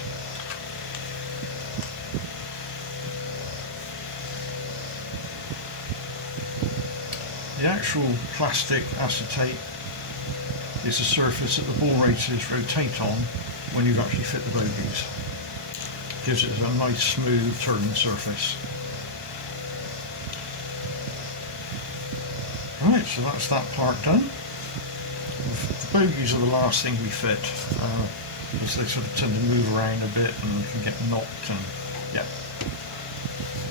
The actual plastic acetate is the surface that the ball racers rotate on when you actually fit the bogies. Gives it a nice smooth turning surface. Right, so that's that part done. The bogies are the last thing we fit. because they sort of tend to move around a bit and can get knocked, and yeah.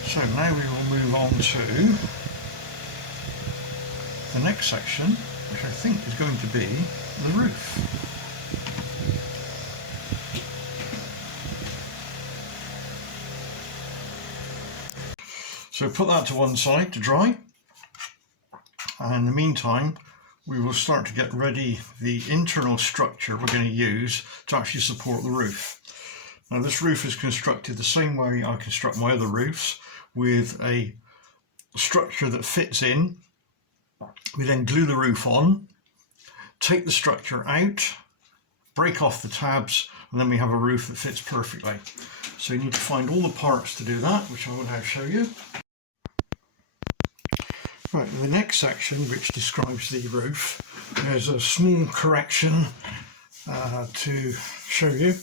So now we will move on to the next section, which I think is going to be the roof. So put that to one side to dry, and in the meantime we will start to get ready the internal structure we're going to use to actually support the roof. Now this roof is constructed the same way I construct my other roofs, with a structure that fits in. We then glue the roof on, take the structure out, break off the tabs, and then we have a roof that fits perfectly. So you need to find all the parts to do that, which I will now show you. Right, in the next section, which describes the roof, there's a small correction to show you.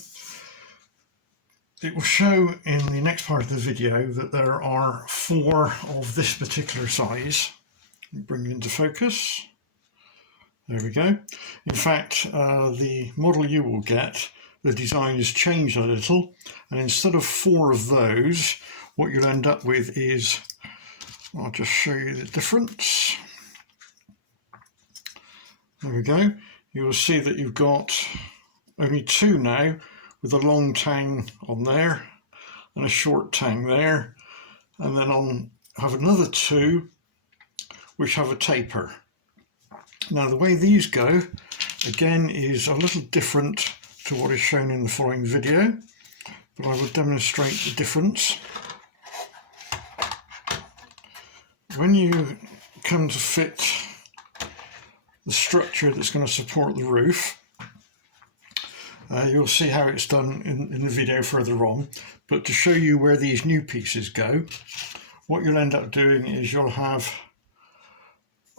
It will show in the next part of the video that there are 4 of this particular size. Bring it into focus. There we go. In fact, the model you will get, the design has changed a little, and instead of 4 of those, what you'll end up with is, I'll just show you the difference. There we go. You will see that you've got only 2 now, with a long tang on there and a short tang there, and then have another 2 which have a taper. Now the way these go, again, is a little different to what is shown in the following video, but I will demonstrate the difference. When you come to fit the structure that's going to support the roof, you'll see how it's done in the video further on, but to show you where these new pieces go, what you'll end up doing is you'll have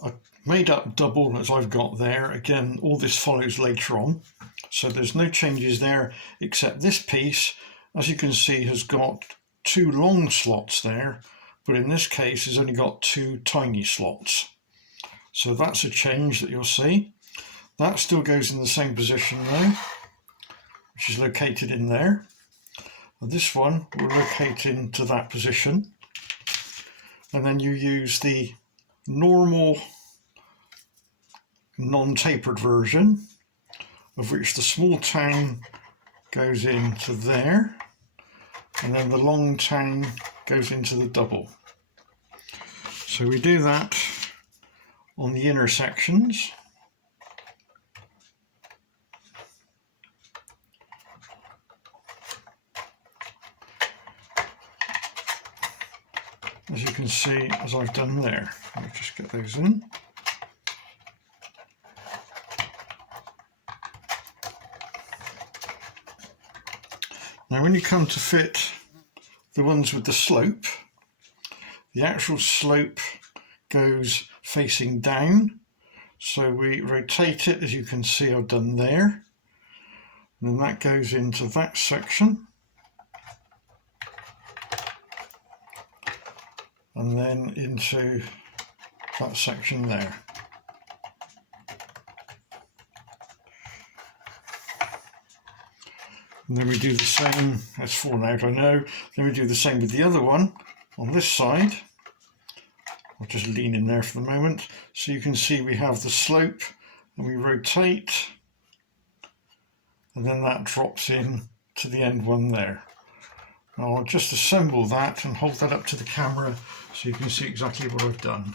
a made up double as I've got there. Again, all this follows later on, so there's no changes there, except this piece, as you can see, has got 2 long slots there, but in this case has only got 2 tiny slots. So that's a change that you'll see. That still goes in the same position though, which is located in there. And this one will locate into that position. And then you use the normal non-tapered version, of which the small tang goes into there, and then the long tang goes into the double. So we do that on the inner sections. As you can see, as I've done there. Let me just get those in. Now when you come to fit the ones with the slope, the actual slope goes facing down. So we rotate it, as you can see I've done there. And then that goes into that section. And then into that section there. And then we do the same, that's fallen out I know, then we do the same with the other one on this side. I'll just lean in there for the moment. So you can see we have the slope and we rotate, and then that drops in to the end one there. Now I'll just assemble that and hold that up to the camera so you can see exactly what I've done.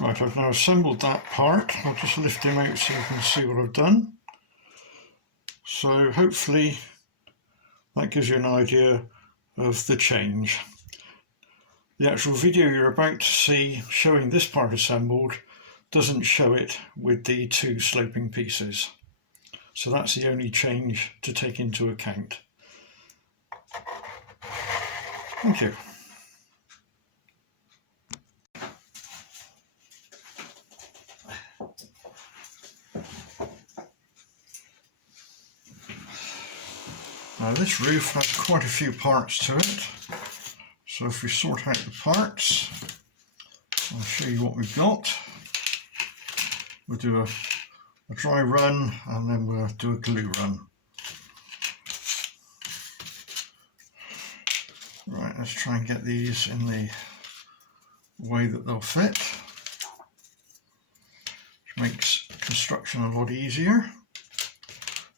Right, I've now assembled that part. I'll just lift him out so you can see what I've done. So hopefully that gives you an idea of the change. The actual video you're about to see showing this part assembled doesn't show it with the 2 sloping pieces. So that's the only change to take into account. Thank you. this roof has quite a few parts to it, so if we sort out the parts, I'll show you what we've got. We'll do a dry run and then we'll do a glue run. Right, let's try and get these in the way that they'll fit, which makes construction a lot easier.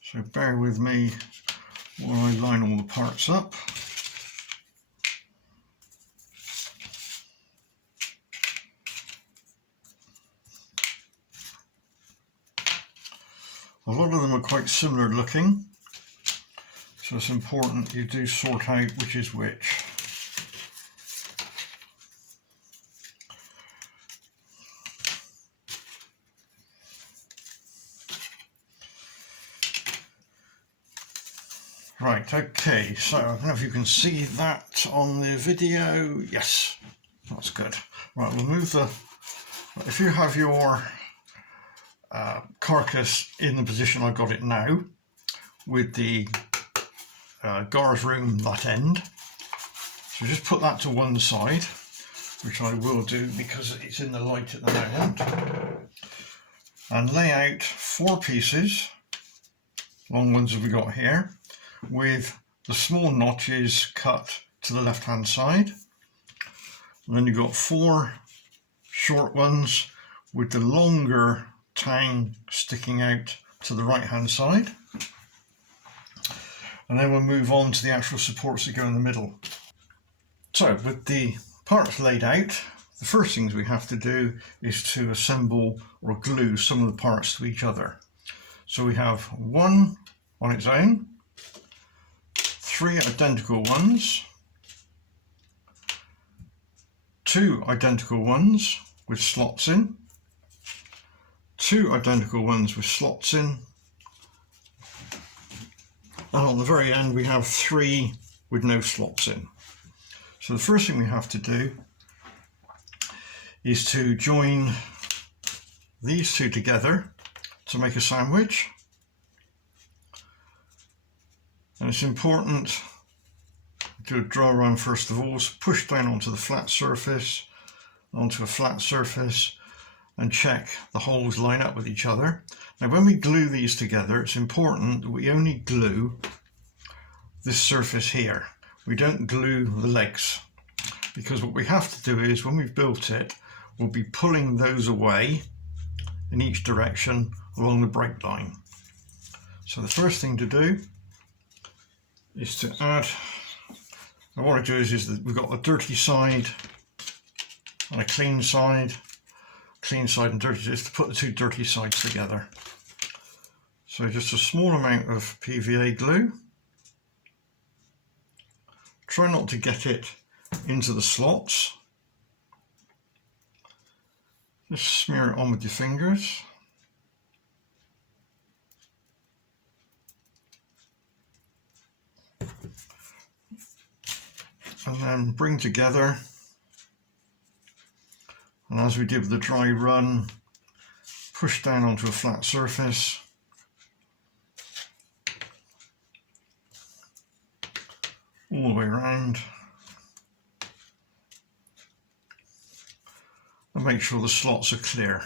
So bear with me while I line all the parts up. A lot of them are quite similar looking, so it's important you do sort out which is which. Right, okay, so I don't know if you can see that on the video. Yes, that's good. Right, we'll move the, if you have your carcass in the position I've got it now, with the guards room that end, so just put that to one side, which I will do because it's in the light at the moment, and lay out 4 pieces, long ones that we got here, with the small notches cut to the left hand side, and then you've got 4 short ones with the longer tang sticking out to the right hand side, and then we'll move on to the actual supports that go in the middle. So with the parts laid out, the first things we have to do is to assemble or glue some of the parts to each other. So we have 1 on its own, 3 identical ones, 2 identical ones with slots in, 2 identical ones with slots in, and on the very end we have 3 with no slots in. So the first thing we have to do is to join these 2 together to make a sandwich. And it's important to do a draw around first of all, so push down onto the flat surface, onto a flat surface, and check the holes line up with each other. Now when we glue these together, it's important that we only glue this surface here. We don't glue the legs, because what we have to do is, when we've built it, we'll be pulling those away in each direction along the break line. So the first thing to do is to add, and what I do is that we've got a dirty side and a clean side and dirty, is to put the 2 dirty sides together. So just a small amount of PVA glue. Try not to get it into the slots. Just smear it on with your fingers. And then bring together, and as we did with the dry run, push down onto a flat surface, all the way around, and make sure the slots are clear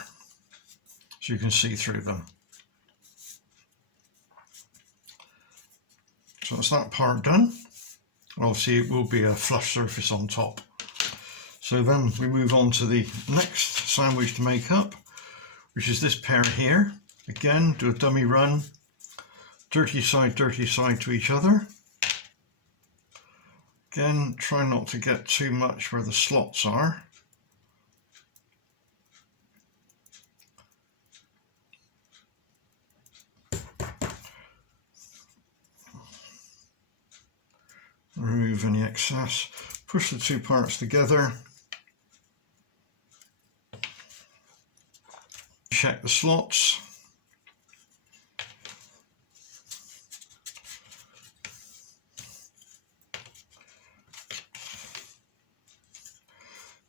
so you can see through them. So that's that part done. Obviously it will be a flush surface on top. So then we move on to the next sandwich to make up, which is this pair here. Again, do a dummy run, dirty side to each other. Again, try not to get too much where the slots are. Remove any excess, push the 2 parts together, check the slots,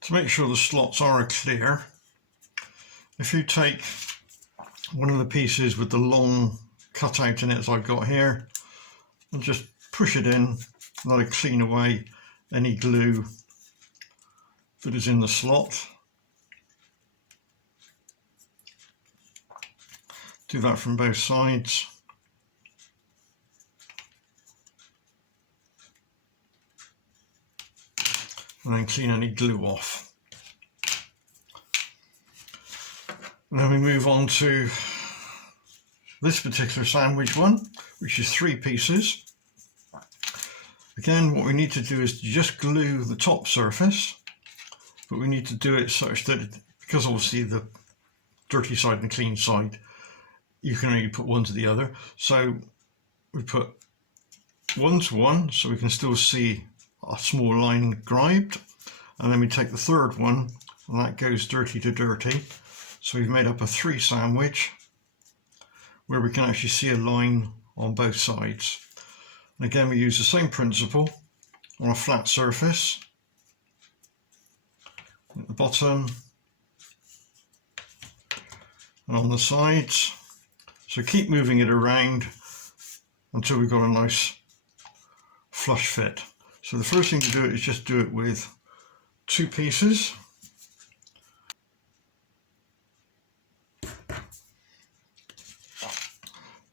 to make sure the slots are clear. If you take one of the pieces with the long cutout in it, as I've got here, and just push it in, let it clean away any glue that is in the slot. Do that from both sides. And then clean any glue off. And then we move on to this particular sandwich one, which is 3 pieces. Again, what we need to do is just glue the top surface, but we need to do it such that, because obviously the dirty side and clean side, you can only put one to the other. So we put 1 to 1, so we can still see a small line gribed. And then we take the third one, and that goes dirty to dirty. So we've made up a 3 sandwich where we can actually see a line on both sides. And again, we use the same principle on a flat surface at the bottom and on the sides. So keep moving it around until we've got a nice flush fit. So the first thing to do is just do it with 2 pieces.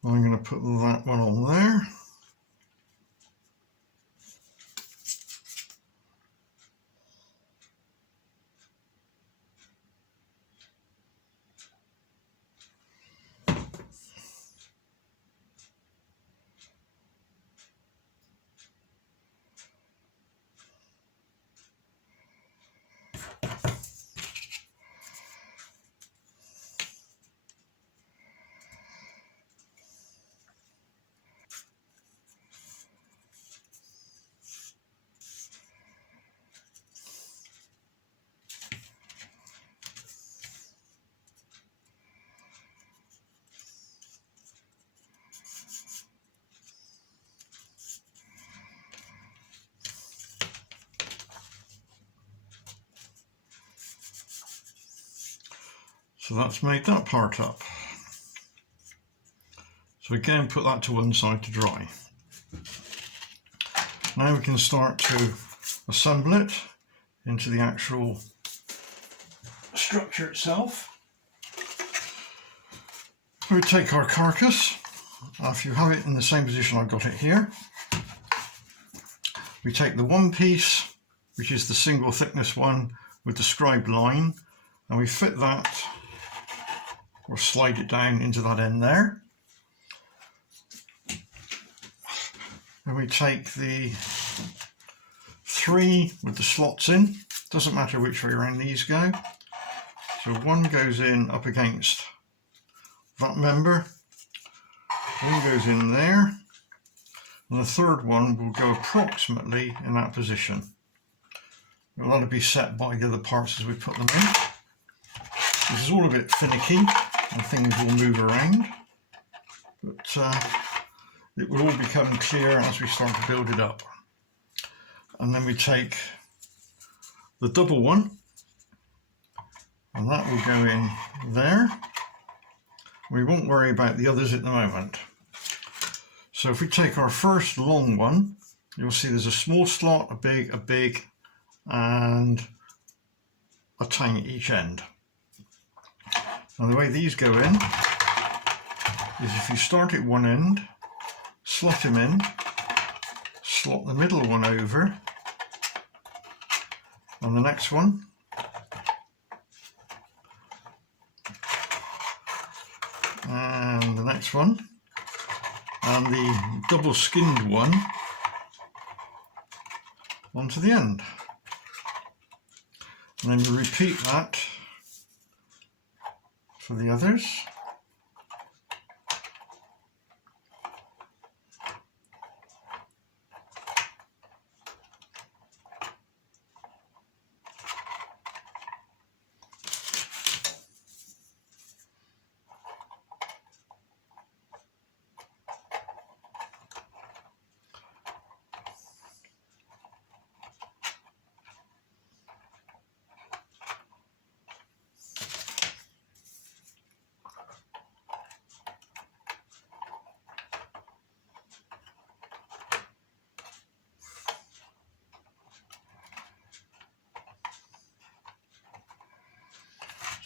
I'm going to put that one on there. So that's made that part up. So again, put that to one side to dry. Now we can start to assemble it into the actual structure itself. We take our carcass. If you have it in the same position I've got it here, we take the one piece, which is the single thickness one with the scribed line, and we fit that or slide it down into that end there. And we take the 3 with the slots in, doesn't matter which way around these go. So one goes in up against that member, one goes in there, and the third one will go approximately in that position. It'll only be set by the other parts as we put them in. This is all a bit finicky and things will move around, but it will all become clear as we start to build it up. And then we take the double one, and that will go in there. We won't worry about the others at the moment. So if we take our first long one, you'll see there's a small slot, a big, and a tiny at each end. Now the way these go in is if you start at one end, slot them in, slot the middle one over, and the next one, and the next one, and the double skinned one onto the end. And then we repeat that for the others.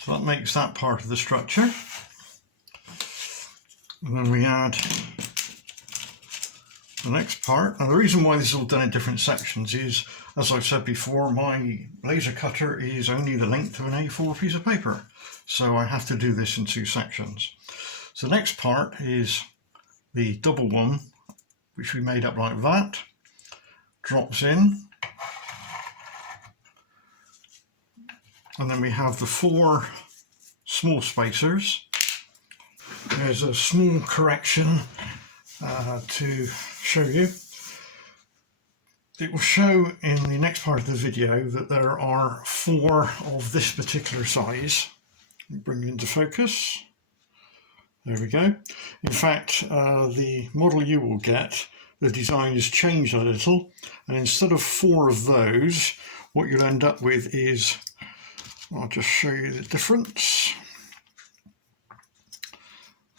So that makes that part of the structure. And then we add the next part. And the reason why this is all done in different sections is, as I've said before, my laser cutter is only the length of an A4 piece of paper. So I have to do this in 2 sections. So the next part is the double one, which we made up like that. Drops in. And then we have the 4 small spacers. There's a small correction to show you. It will show in the next part of the video that there are 4 of this particular size. Bring it into focus. There we go. In fact, the model you will get, the design has changed a little, and instead of 4 of those, what you'll end up with is, I'll just show you the difference.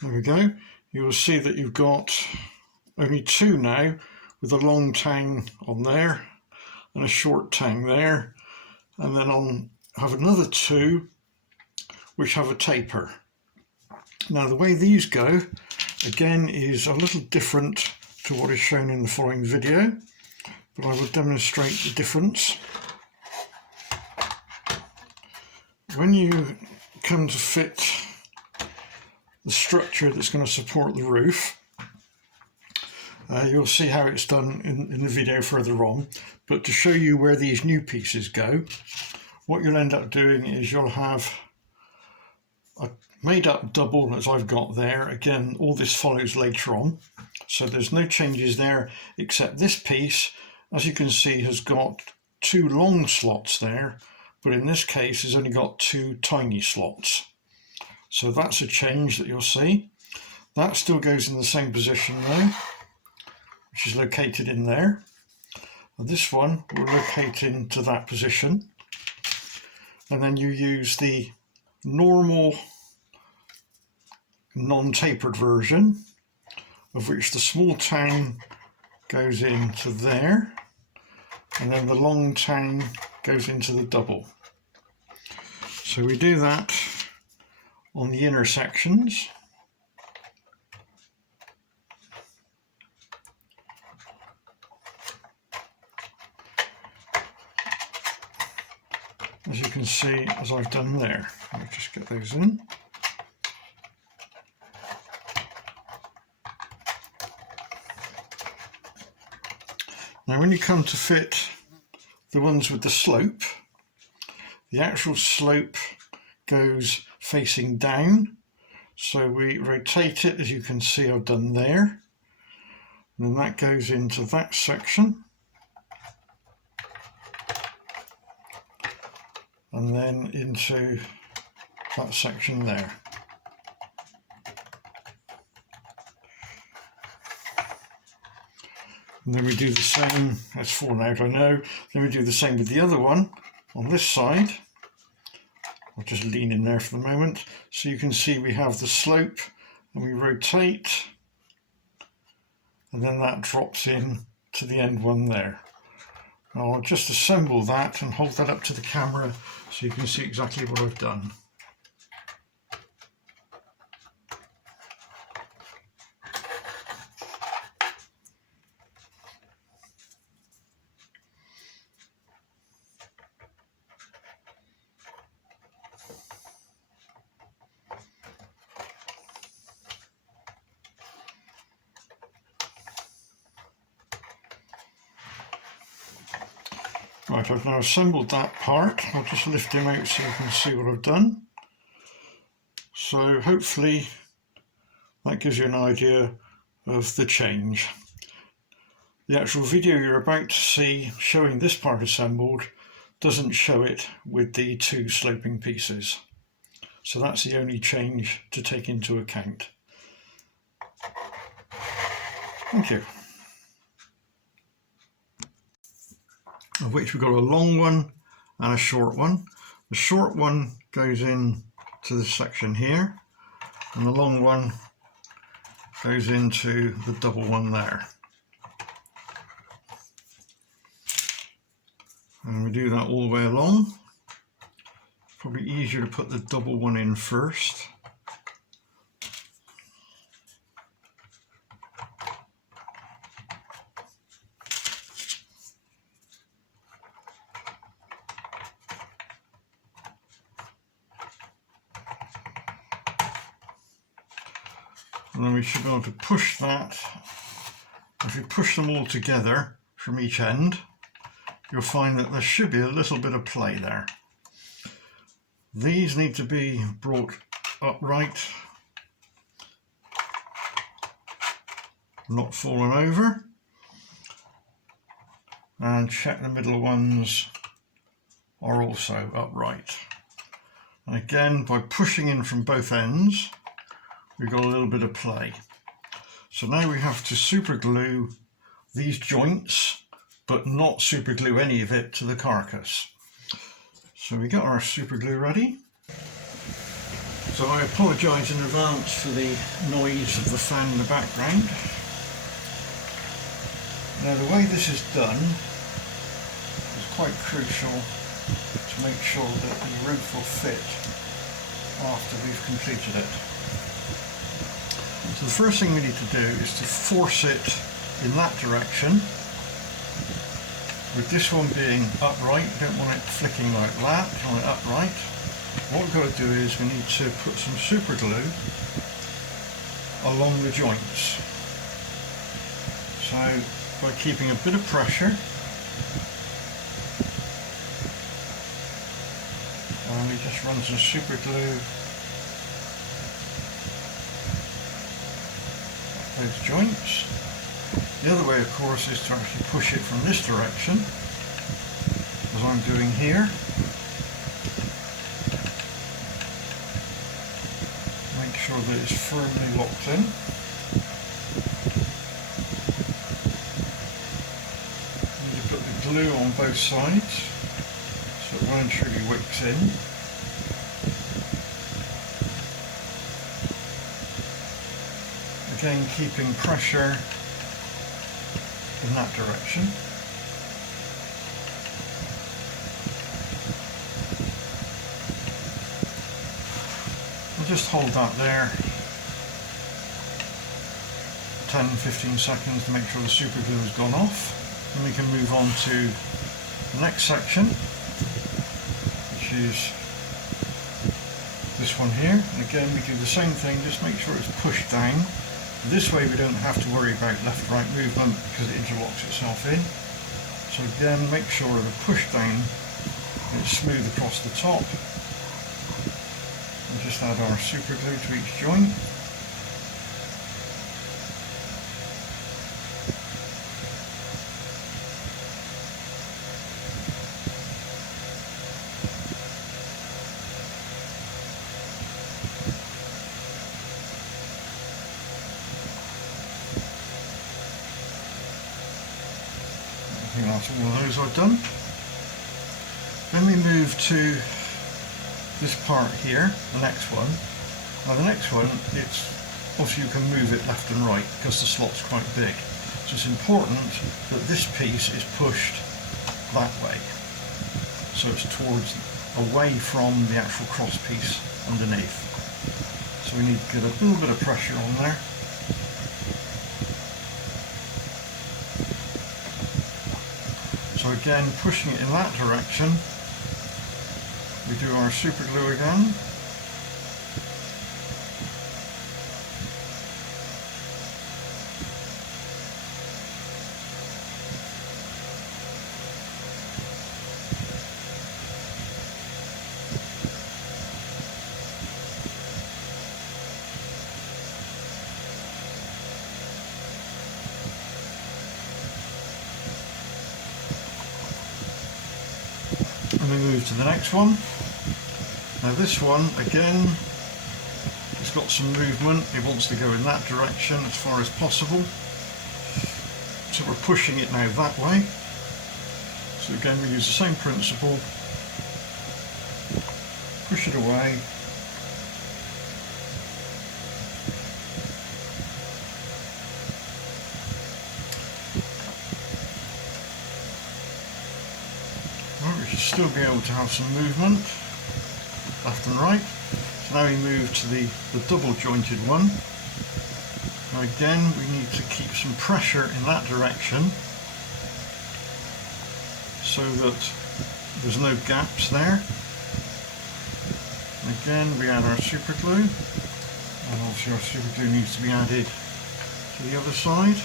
There we go. You will see that you've got only 2 now, with a long tang on there and a short tang there, and then have another 2 which have a taper. Now the way these go again is a little different to what is shown in the following video, but I will demonstrate the difference. When you come to fit the structure that's going to support the roof, you'll see how it's done in the video further on, but to show you where these new pieces go, what you'll end up doing is you'll have a made up double as I've got there. Again, all this follows later on, so there's no changes there, except this piece, as you can see, has got 2 long slots there, but in this case has only got 2 tiny slots. So that's a change that you'll see. That still goes in the same position though, which is located in there. And this one will locate into that position. And then you use the normal non-tapered version, of which the small tang goes into there, and then the long tang goes into the double. So we do that on the inner sections. As you can see, as I've done there. Let me just get those in. Now when you come to fit the ones with the slope, the actual slope goes facing down. So we rotate it, as you can see I've done there. And then that goes into that section. And then into that section there. And then we do the same, that's fallen out I know, then we do the same with the other one on this side. I'll just lean in there for the moment. So you can see we have the slope and we rotate, and then that drops in to the end one there. Now I'll just assemble that and hold that up to the camera so you can see exactly what I've done. Right, I've now assembled that part. I'll just lift him out so you can see what I've done. So hopefully that gives you an idea of the change. The actual video you're about to see showing this part assembled doesn't show it with the 2 sloping pieces. So that's the only change to take into account. Thank you. Of which we've got a long one and a short one. The short one goes in to this section here, and the long one goes into the double one there. And we do that all the way along. probably easier to put the double one in first. And then we should be able to push that. If you push them all together from each end, you'll find that there should be a little bit of play there. These need to be brought upright, not fallen over, and check the middle ones are also upright. And again, by pushing in from both ends, we've got a little bit of play. So now we have to super glue these joints, but not super glue any of it to the carcass. So we got our super glue ready. So I apologise in advance for the noise of the fan in the background. Now the way this is done is quite crucial to make sure that the roof will fit after we've completed it. So the first thing we need to do is to force it in that direction. With this one being upright, you don't want it flicking like that, you want it upright. What we've got to do is we need to put some super glue along the joints. So by keeping a bit of pressure, and we just run some super glue up those joints. The other way, of course, is to actually push it from this direction, as I'm doing here. Make sure that it's firmly locked in. You need to put the glue on both sides so it well and truly wicks in. Again, keeping pressure in that direction. I'll just hold that there 10-15 seconds to make sure the super glue has gone off. Then we can move on to the next section, which is this one here. And again, we do the same thing, just make sure it's pushed down. This way we don't have to worry about left-right movement because it interlocks itself in. So again, make sure the push down is smooth across the top. And just add our super glue to each joint. I think that's all of those I've done. Then we move to this part here, the next one. Now the next one, it's obviously you can move it left and right because the slot's quite big. So it's important that this piece is pushed that way. So it's away from the actual cross piece underneath. So we need to get a little bit of pressure on there. So again, pushing it in that direction, we do our super glue again. And we move to the next one. Now this one, again, it's got some movement. It wants to go in that direction as far as possible. So we're pushing it now that way. So again, we use the same principle. Push it away. We should still be able to have some movement. left and right. So now we move to the double jointed one. Now again, we need to keep some pressure in that direction so that there's no gaps there. And again, we add our super glue, and obviously our super glue needs to be added to the other side.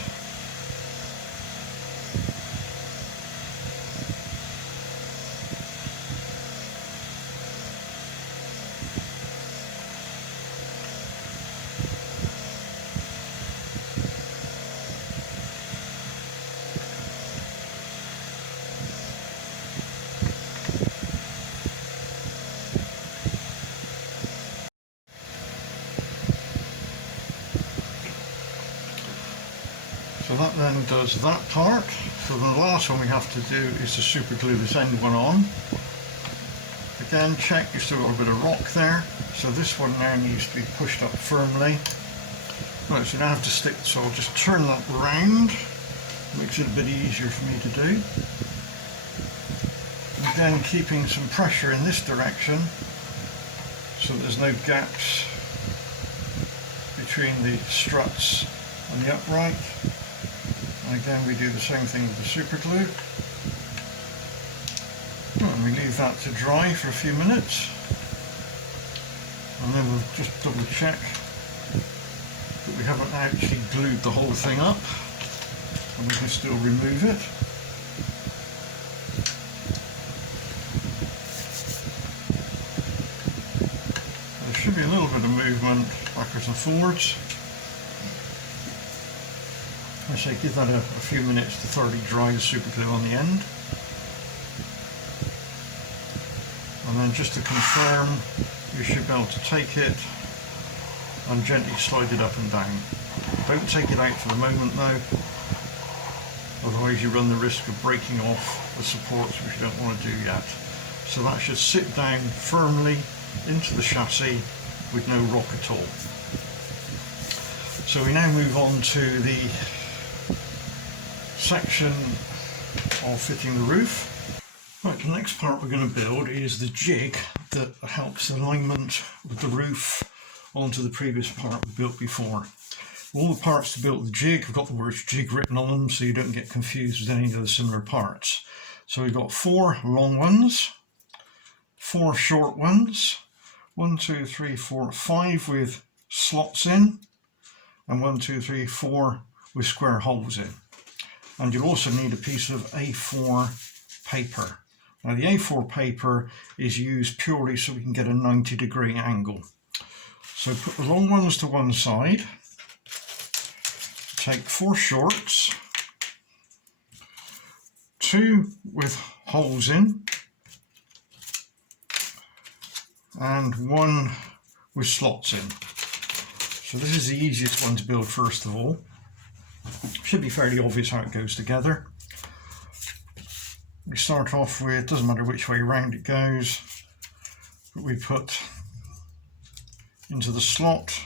So that then does that part. So the last one we have to do is to super glue this end one on. Again, check you've still got a bit of rock there. So this one now needs to be pushed up firmly. Right, so now I have to stick, so I'll just turn that round. Makes it a bit easier for me to do. Again, keeping some pressure in this direction so there's no gaps between the struts and the upright. And again, we do the same thing with the super glue. And we leave that to dry for a few minutes. And then we'll just double check that we haven't actually glued the whole thing up. And we can still remove it. There should be a little bit of movement backwards and forwards. I say give that a few minutes to thoroughly dry the super glue on the end. And then just to confirm, you should be able to take it and gently slide it up and down. Don't take it out for the moment though, otherwise you run the risk of breaking off the supports, which you don't want to do yet. So that should sit down firmly into the chassis with no rock at all. So we now move on to the section of fitting the roof. Right, the next part we're going to build is the jig that helps alignment with the roof onto the previous part we built before. All the parts to build the jig have got the words jig written on them so you don't get confused with any of the similar parts. So we've got 4 long ones, 4 short ones, 1, 2, 3, 4, 5 with slots in, and 1, 2, 3, 4 with square holes in. And you'll also need a piece of A4 paper. Now the A4 paper is used purely so we can get a 90-degree angle. So put the long ones to one side, take 4 shorts, 2 with holes in, and 1 with slots in. So this is the easiest one to build first of all. Should be fairly obvious how it goes together. We start off with, doesn't matter which way round it goes, but we put into the slot,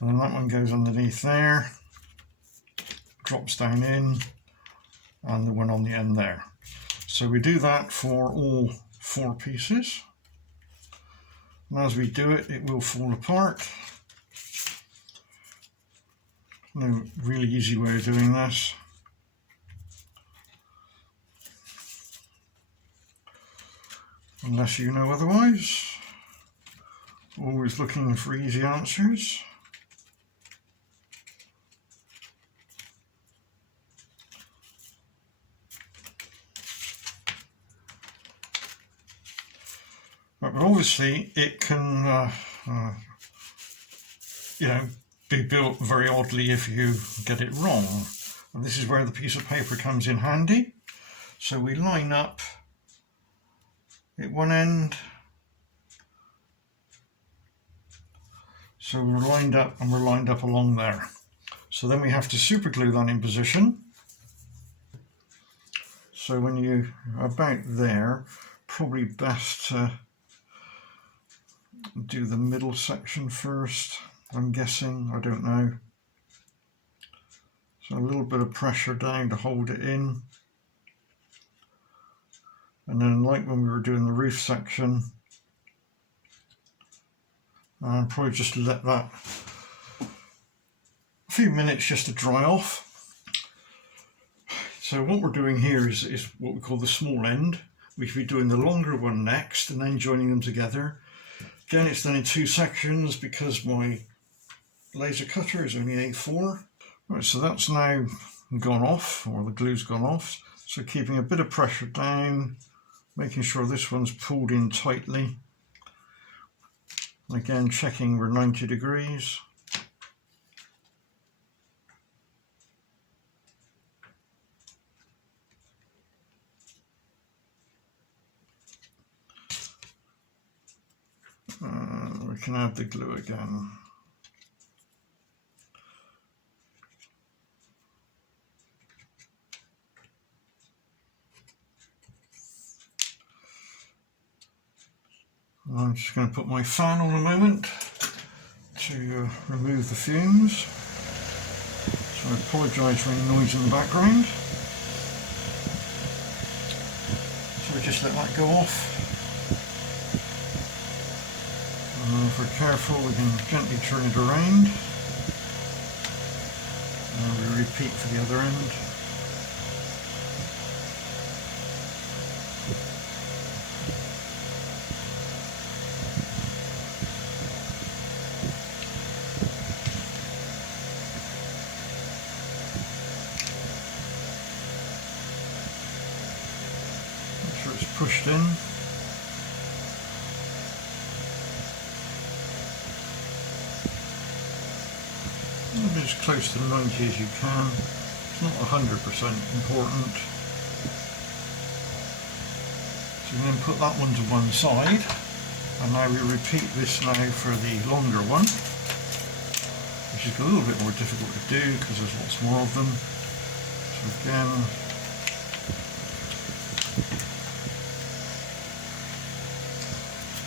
and then that one goes underneath there, drops down in, and the one on the end there. So we do that for all 4 pieces, and as we do it, it will fall apart. No really easy way of doing this. Unless you know otherwise. Always looking for easy answers. But obviously it can, you know, be built very oddly if you get it wrong. And this is where the piece of paper comes in handy. So we line up at one end. So we're lined up and we're lined up along there. So then we have to super glue that in position. So when you're about there, probably best to do the middle section first, I'm guessing, I don't know. So a little bit of pressure down to hold it in. And then like when we were doing the roof section, And probably just let that a few minutes just to dry off. So what we're doing here is what we call the small end. We should be doing the longer one next and then joining them together. Again, it's done in 2 sections because my laser cutter is only A4. Right, so that's now gone off, or the glue's gone off. So keeping a bit of pressure down, making sure this one's pulled in tightly. Again, checking we're 90 degrees. We can add the glue again. I'm just going to put my fan on a moment to remove the fumes. So I apologise for any noise in the background. So we just let that go off. If we're careful, we can gently turn it around. And we repeat for the other end. Make sure it's pushed in. As close to 90 as you can. It's not 100% important. So we then put that one to one side, and now we repeat this now for the longer one, which is a little bit more difficult to do because there's lots more of them. So again,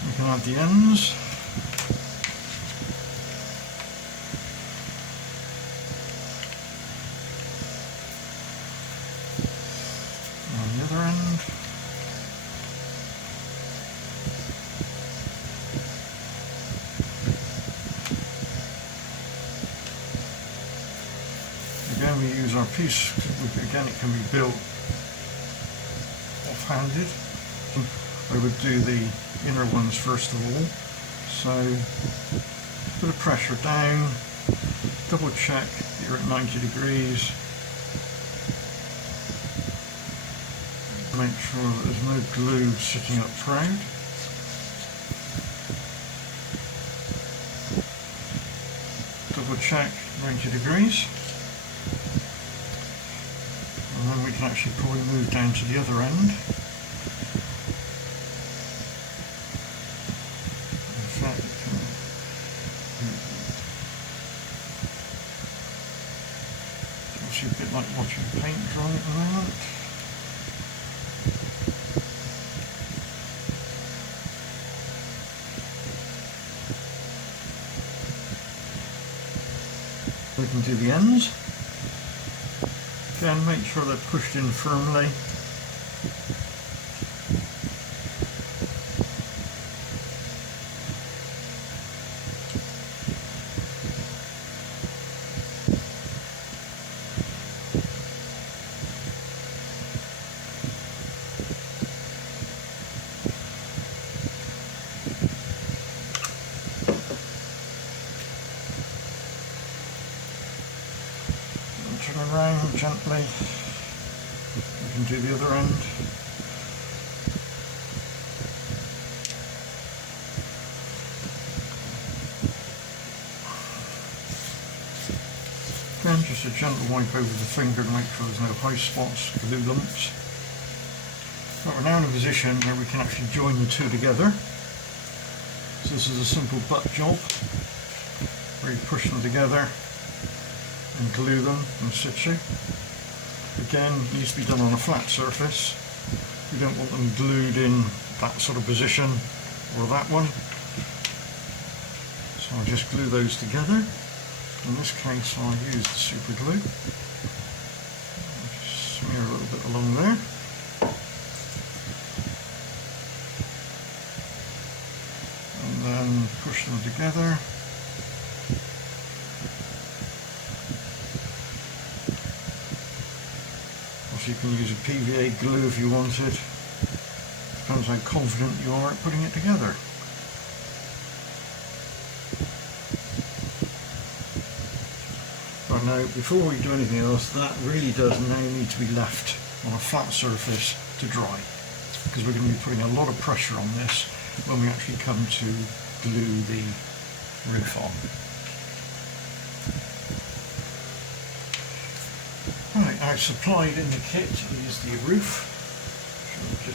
we can add the ends. Again, we use our piece, again it can be built off-handed. I would do the inner ones first of all. So, a bit of pressure down, double check that you're at 90 degrees. Make sure that there's no glue sitting up proud. Double check 90 degrees. And then we can actually probably move down to the other end. In fact, it's actually a bit like watching paint dry at the moment. We can do the ends. Again, make sure they're pushed in firmly. Turn around gently. We can do the other end. Again, just a gentle wipe over the finger to make sure there's no high spots, glue lumps. But we're now in a position where we can actually join the two together. So this is a simple butt job where you push them together and glue them in situ. Again, it needs to be done on a flat surface. We don't want them glued in that sort of position or that one. So I'll just glue those together. In this case, I'll use the super glue. I'll just smear a little bit along there. And then push push them together. Also, you can use a PVA glue if you wanted. Depends how confident you are at putting it together. Right, now before we do anything else, that really does now need to be left on a flat surface to dry, because we're going to be putting a lot of pressure on this when we actually come to glue the roof on. Right, now supplied in the kit is the roof.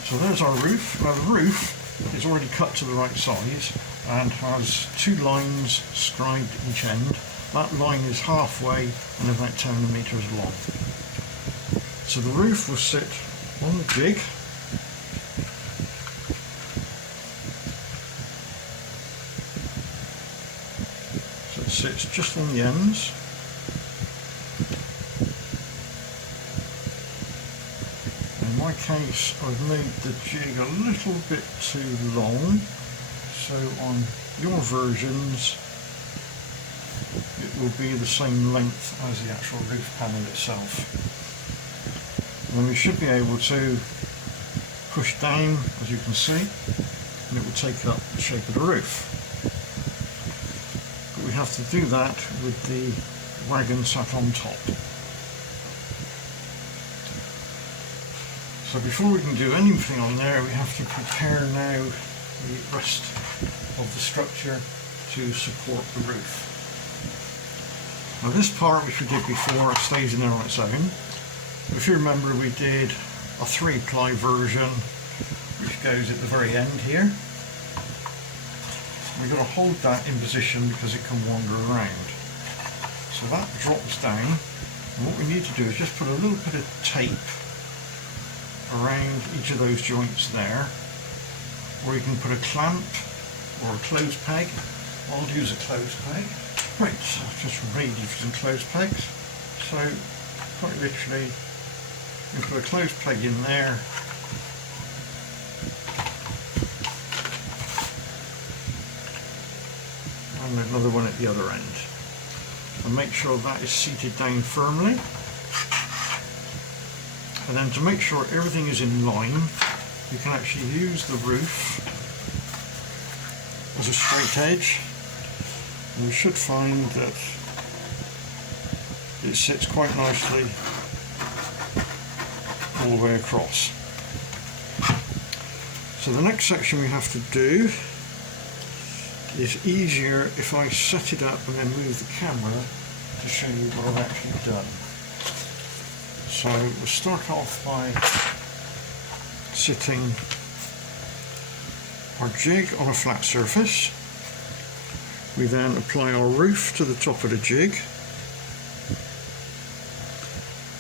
So there's our roof. Now the roof is already cut to the right size and has 2 lines scribed each end. That line is halfway and about 10 meters long. So the roof will sit on the jig. So it sits just on the ends. In my case, I've made the jig a little bit too long, so on your versions it will be the same length as the actual roof panel itself. And we should be able to push down, as you can see, and it will take up the shape of the roof. But we have to do that with the wagon sat on top. So before we can do anything on there, we have to prepare now the rest of the structure to support the roof. Now this part, which we did before, stays in there on its own. If you remember, we did a 3-ply version which goes at the very end here. We've got to hold that in position because it can wander around. So that drops down, and what we need to do is just put a little bit of tape around each of those joints there, or you can put a clamp or a clothes peg. I'll use a clothes peg. Right, so I've just made some clothes pegs. So quite literally, you put a clothes peg in there, and another one at the other end, and make sure that is seated down firmly. And then to make sure everything is in line, you can actually use the roof as a straight edge. And you should find that it sits quite nicely all the way across. So the next section we have to do is easier if I set it up and then move the camera to show you what I've actually done. So we'll start off by sitting our jig on a flat surface. We then apply our roof to the top of the jig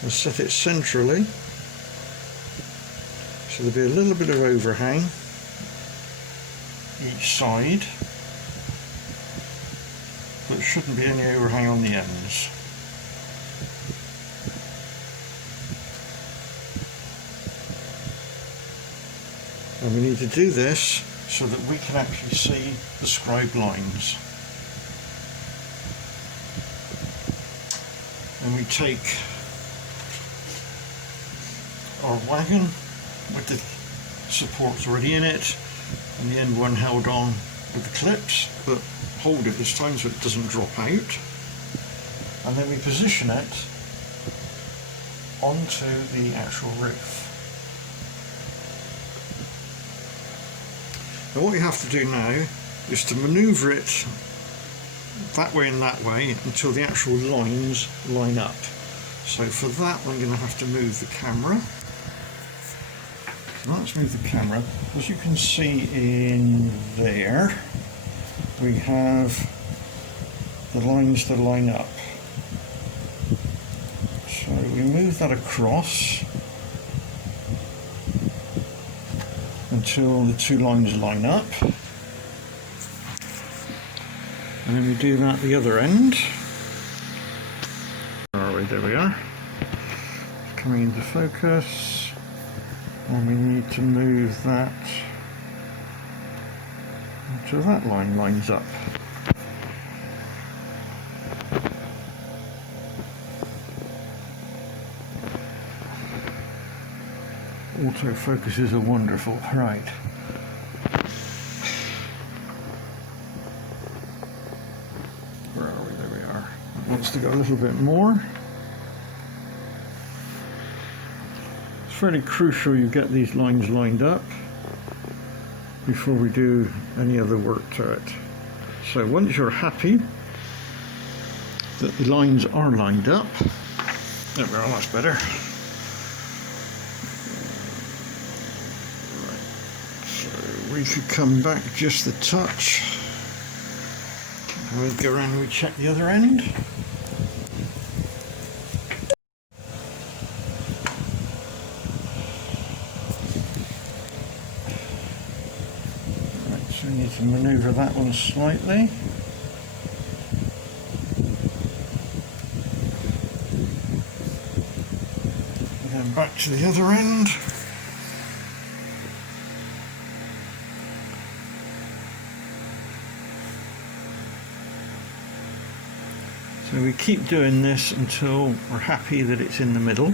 and set it centrally, so there'll be a little bit of overhang each side, but there shouldn't be any overhang on the ends. And we need to do this so that we can actually see the scribed lines. And we take our wagon with the supports already in it, and the end one held on with the clips, but hold it this time so it doesn't drop out. And then we position it onto the actual roof. Now what you have to do now is to manoeuvre it that way and that way until the actual lines line up. So for that I'm going to have to move the camera. So let's move the camera. As you can see in there, we have the lines to line up. So we move that across until the 2 lines line up. And then we do that the other end. Alright, there we are. It's coming into focus. And we need to move that until that line lines up. Autofocuses are wonderful. Right. Where are we? There we are. It wants to go a little bit more. It's fairly crucial you get these lines lined up before we do any other work to it. So once you're happy that the lines are lined up, there we are, that's better. Right. So we could come back just a touch. And we'll go around and we check the other end. So we need to manoeuvre that one slightly. And then back to the other end. So we keep doing this until we're happy that it's in the middle.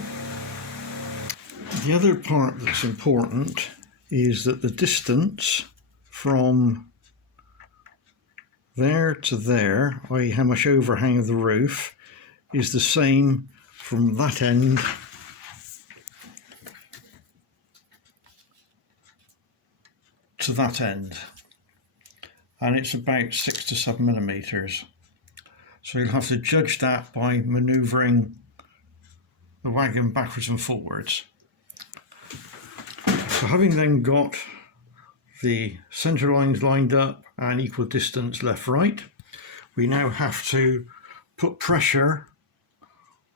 The other part that's important is that the distance from there to there, i.e. how much overhang of the roof, is the same from that end to that end, and it's about 6 to 7 millimeters. So you'll have to judge that by manoeuvring the wagon backwards and forwards. So having then got the centre lines lined up and equal distance left right, we now have to put pressure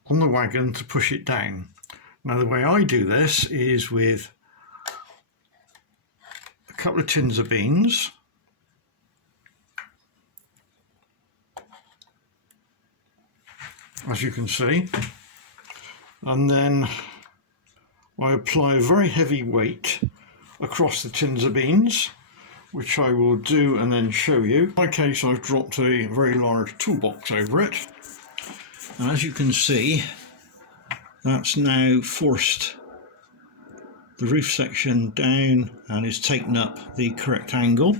on the wagon to push it down. Now the way I do this is with a couple of tins of beans, as you can see, and then I apply a very heavy weight across the tins of beans, which I will do and then show you. In my case, I've dropped a very large toolbox over it, and as you can see, that's now forced the roof section down and is taken up the correct angle.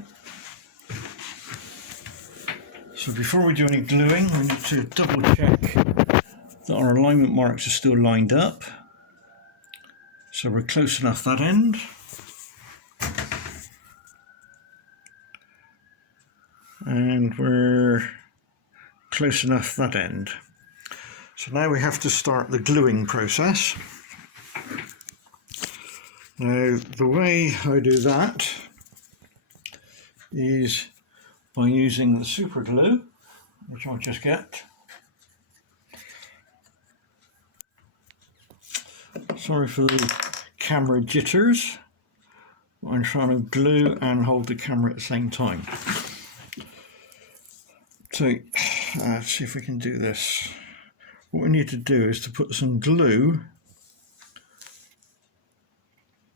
So before we do any gluing, we need to double check that our alignment marks are still lined up. So we're close enough that end. And we're close enough that end. So now we have to start the gluing process. Now the way I do that is by using the super glue, which I'll just get. Sorry for the camera jitters. I'm trying to glue and hold the camera at the same time. So let's see if we can do this. What we need to do is to put some glue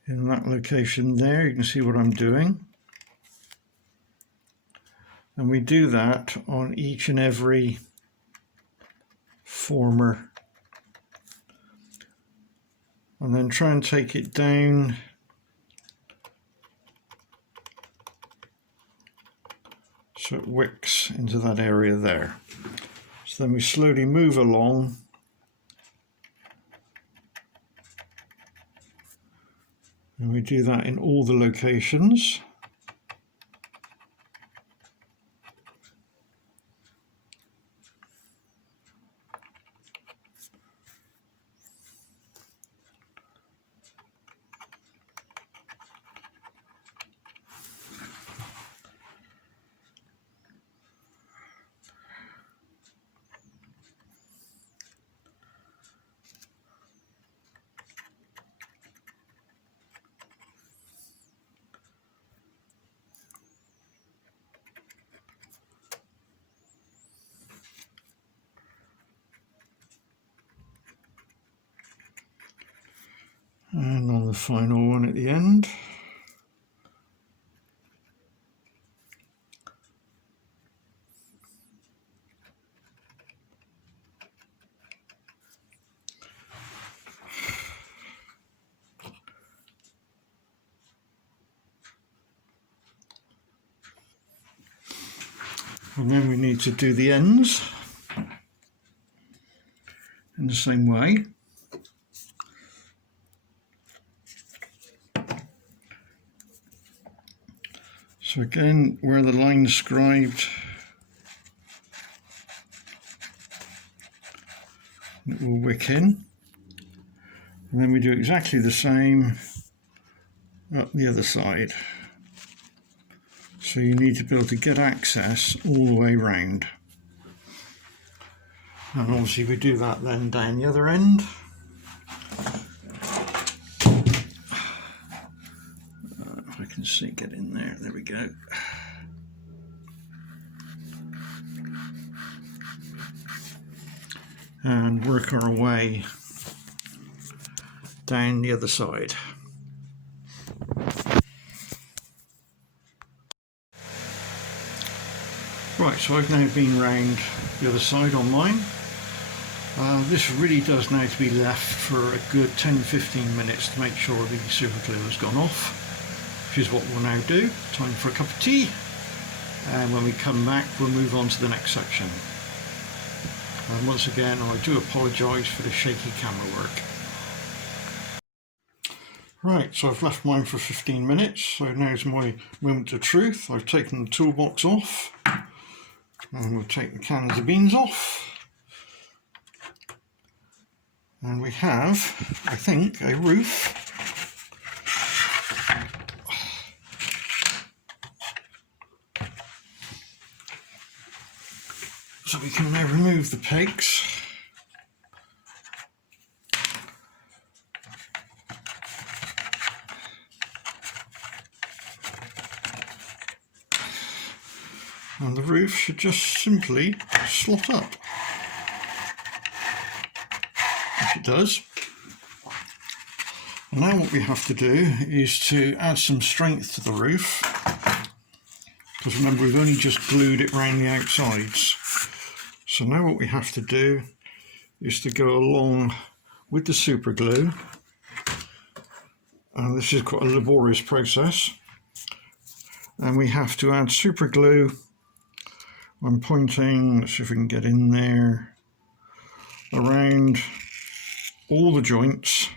in that location there. You can see what I'm doing. And we do that on each and every former. And then try and take it down so it wicks into that area there. So then we slowly move along and we do that in all the locations. And on the final one at the end. And then we need to do the ends in the same way. So again, where the line's scribed, it will wick in. And then we do exactly the same up the other side. So you need to be able to get access all the way round. And obviously we do that then down the other end. If I can see, get in there, there we go. And work our way down the other side. Right, so I've now been round the other side on mine. This really does now to be left for a good 10-15 minutes to make sure the super glue has gone off, which is what we'll now do. Time for a cup of tea, and when we come back we'll move on to the next section. And once again I do apologise for the shaky camera work. Right, so I've left mine for 15 minutes, so now's my moment of truth. I've taken the toolbox off, and we'll take the cans of beans off. And we have, I think, a roof. So we can now remove the pegs. And the roof should just simply slot up, which it does. And now what we have to do is to add some strength to the roof, because remember we've only just glued it around the outsides. So now what we have to do is to go along with the super glue, and this is quite a laborious process, and we have to add super glue. I'm pointing, let's see if we can get in there, around all the joints,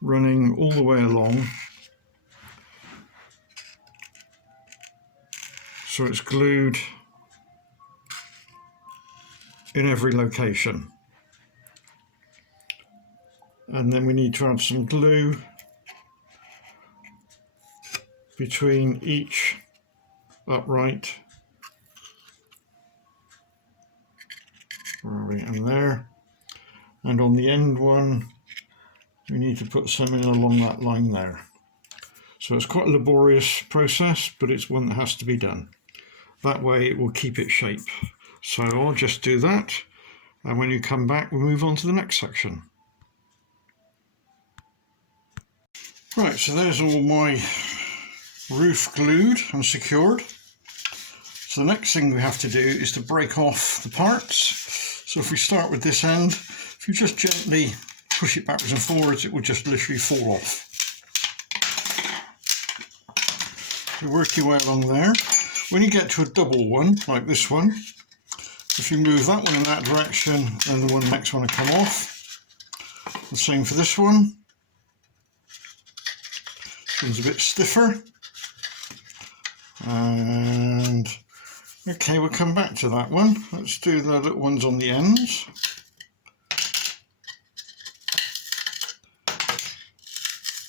running all the way along, so it's glued in every location. And then we need to add some glue between each upright. And there, and on the end one we need to put some in along that line there. So it's quite a laborious process, but it's one that has to be done. That way it will keep its shape. So I'll just do that, and when you come back we'll move on to the next section. Right, so there's all my roof glued and secured. So the next thing we have to do is to break off the parts. So if we start with this end, if you just gently push it backwards and forwards, it will just literally fall off. So work your way along there. When you get to a double one, like this one, if you move that one in that direction, then the next one will come off. The same for this one. This one's a bit stiffer. And okay, we'll come back to that one. Let's do the little ones on the ends.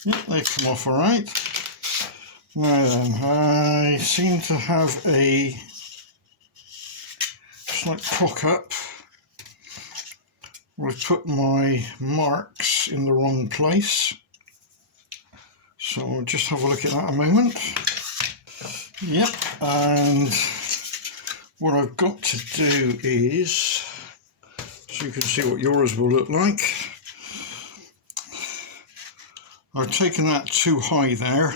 Yep, they come off all right. Now then, I seem to have a slight cock up. I've put my marks in the wrong place. So we'll just have a look at that a moment. Yep, and what I've got to do is, so you can see what yours will look like, I've taken that too high there,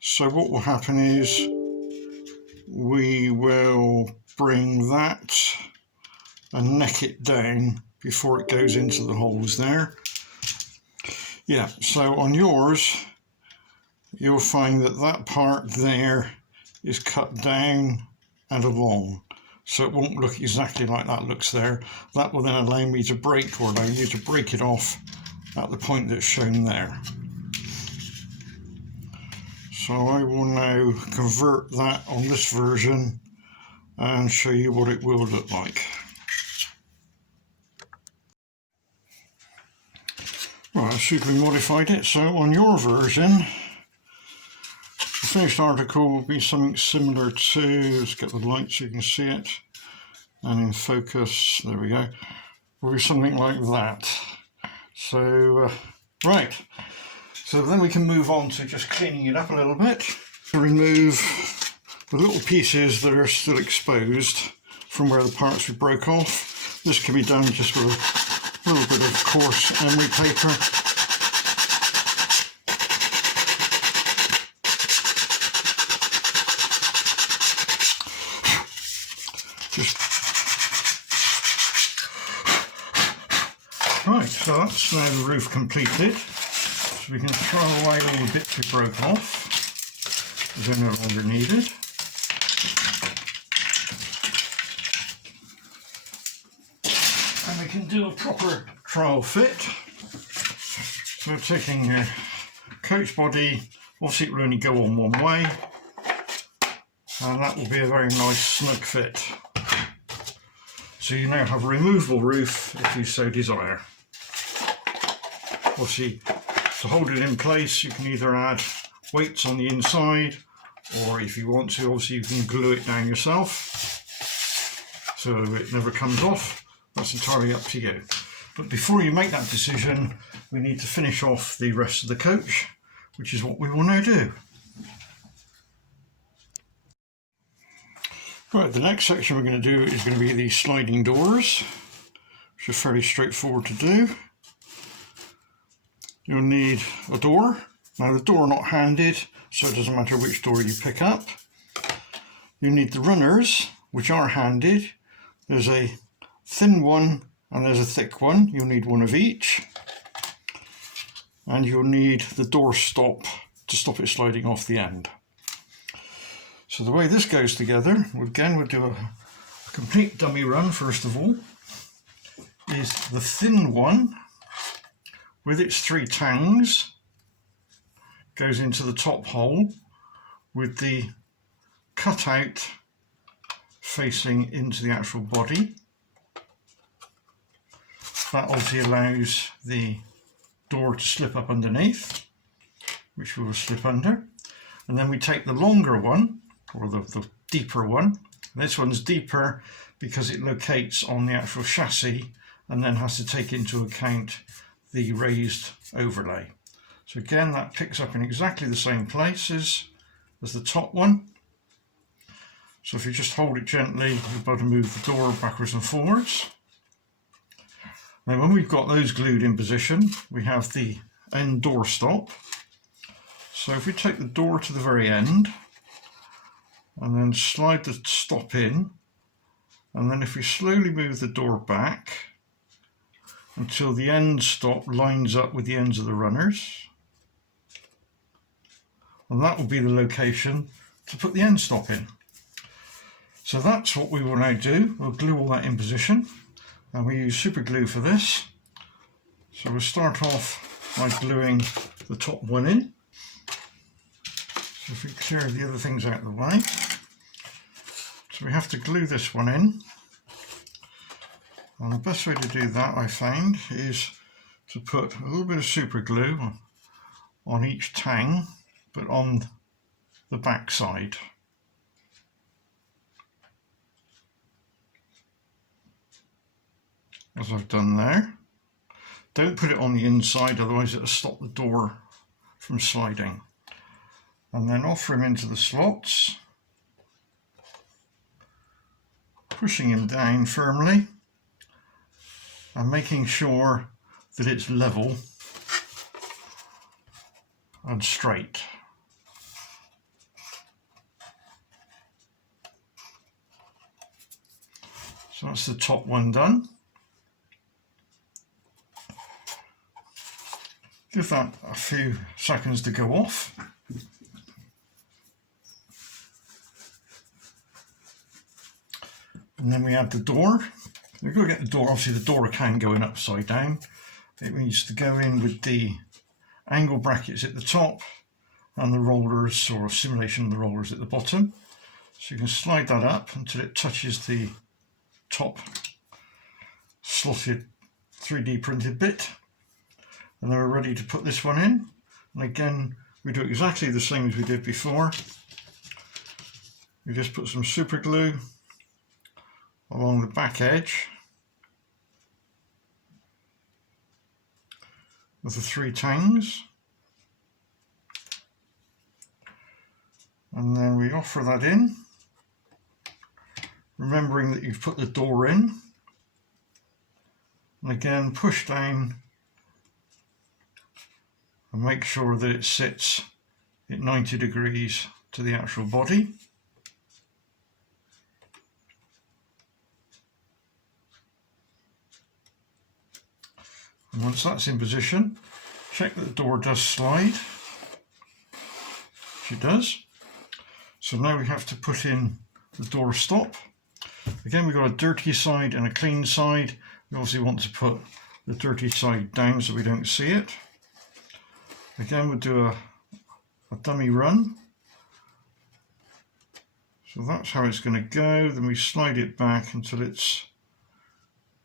so what will happen is we will bring that and neck it down before it goes into the holes there. Yeah, so on yours you'll find that that part there is cut down and along. So it won't look exactly like that looks there. That will then allow me to break, or allow you to break it off at the point that's shown there. So I will now convert that on this version and show you what it will look like. Right, I've suitably modified it. So on your version, the finished article will be something similar to, let's get the light so you can see it, and in focus, there we go, will be something like that. So, right, so then we can move on to just cleaning it up a little bit. To remove the little pieces that are still exposed from where the parts we broke off. This can be done just with a little bit of coarse emery paper. Right, so that's now the roof completed. So we can throw away all the bits we broke off, as they're no longer needed. And we can do a proper trial fit. So we're taking a coach body, obviously it will only go on one way, and that will be a very nice snug fit. So you now have a removable roof if you so desire. Obviously, to hold it in place, you can either add weights on the inside, or if you want to, obviously you can glue it down yourself so it never comes off. That's entirely up to you. But before you make that decision, we need to finish off the rest of the coach, which is what we will now do. Right, the next section we're going to do is going to be the sliding doors, which are fairly straightforward to do. You'll need a door. Now the door not handed, so it doesn't matter which door you pick up. You need the runners, which are handed. There's a thin one and there's a thick one. You'll need one of each. And you'll need the door stop to stop it sliding off the end. So the way this goes together, again we'll do a complete dummy run first of all, is the thin one with its 3 tangs goes into the top hole with the cutout facing into the actual body. That obviously allows the door to slip up underneath, which we will slip under. And then we take the longer one, or the deeper one. This one's deeper because it locates on the actual chassis and then has to take into account the raised overlay. So again, that picks up in exactly the same places as the top one. So if you just hold it gently, you'll be able to move the door backwards and forwards. Now when we've got those glued in position, we have the end door stop. So if we take the door to the very end and then slide the stop in, and then if we slowly move the door back until the end stop lines up with the ends of the runners, and that will be the location to put the end stop in. So that's what we will now do. We'll glue all that in position, and we use super glue for this. So we'll start off by gluing the top one in. So if we clear the other things out of the way. So we have to glue this one in. And the best way to do that, I found, is to put a little bit of super glue on each tang, but on the back side. As I've done there. Don't put it on the inside, otherwise it'll stop the door from sliding. And then offer him into the slots, pushing him down firmly and making sure that it's level and straight. So that's the top one done. Give that a few seconds to go off. And then we add the door. We're going to get the door, obviously the door can go in upside down. It needs to go in with the angle brackets at the top and the rollers, or simulation of the rollers, at the bottom. So you can slide that up until it touches the top slotted 3D printed bit. And then we're ready to put this one in. And again, we do exactly the same as we did before. We just put some super glue along the back edge of the 3 tangs, and then we offer that in, remembering that you've put the door in, and again push down and make sure that it sits at 90 degrees to the actual body. And once that's in position, check that the door does slide, which it does. So now we have to put in the door stop. Again, we've got a dirty side and a clean side. We obviously want to put the dirty side down so we don't see it. Again, we'll do a dummy run. So that's how it's going to go. Then we slide it back until it's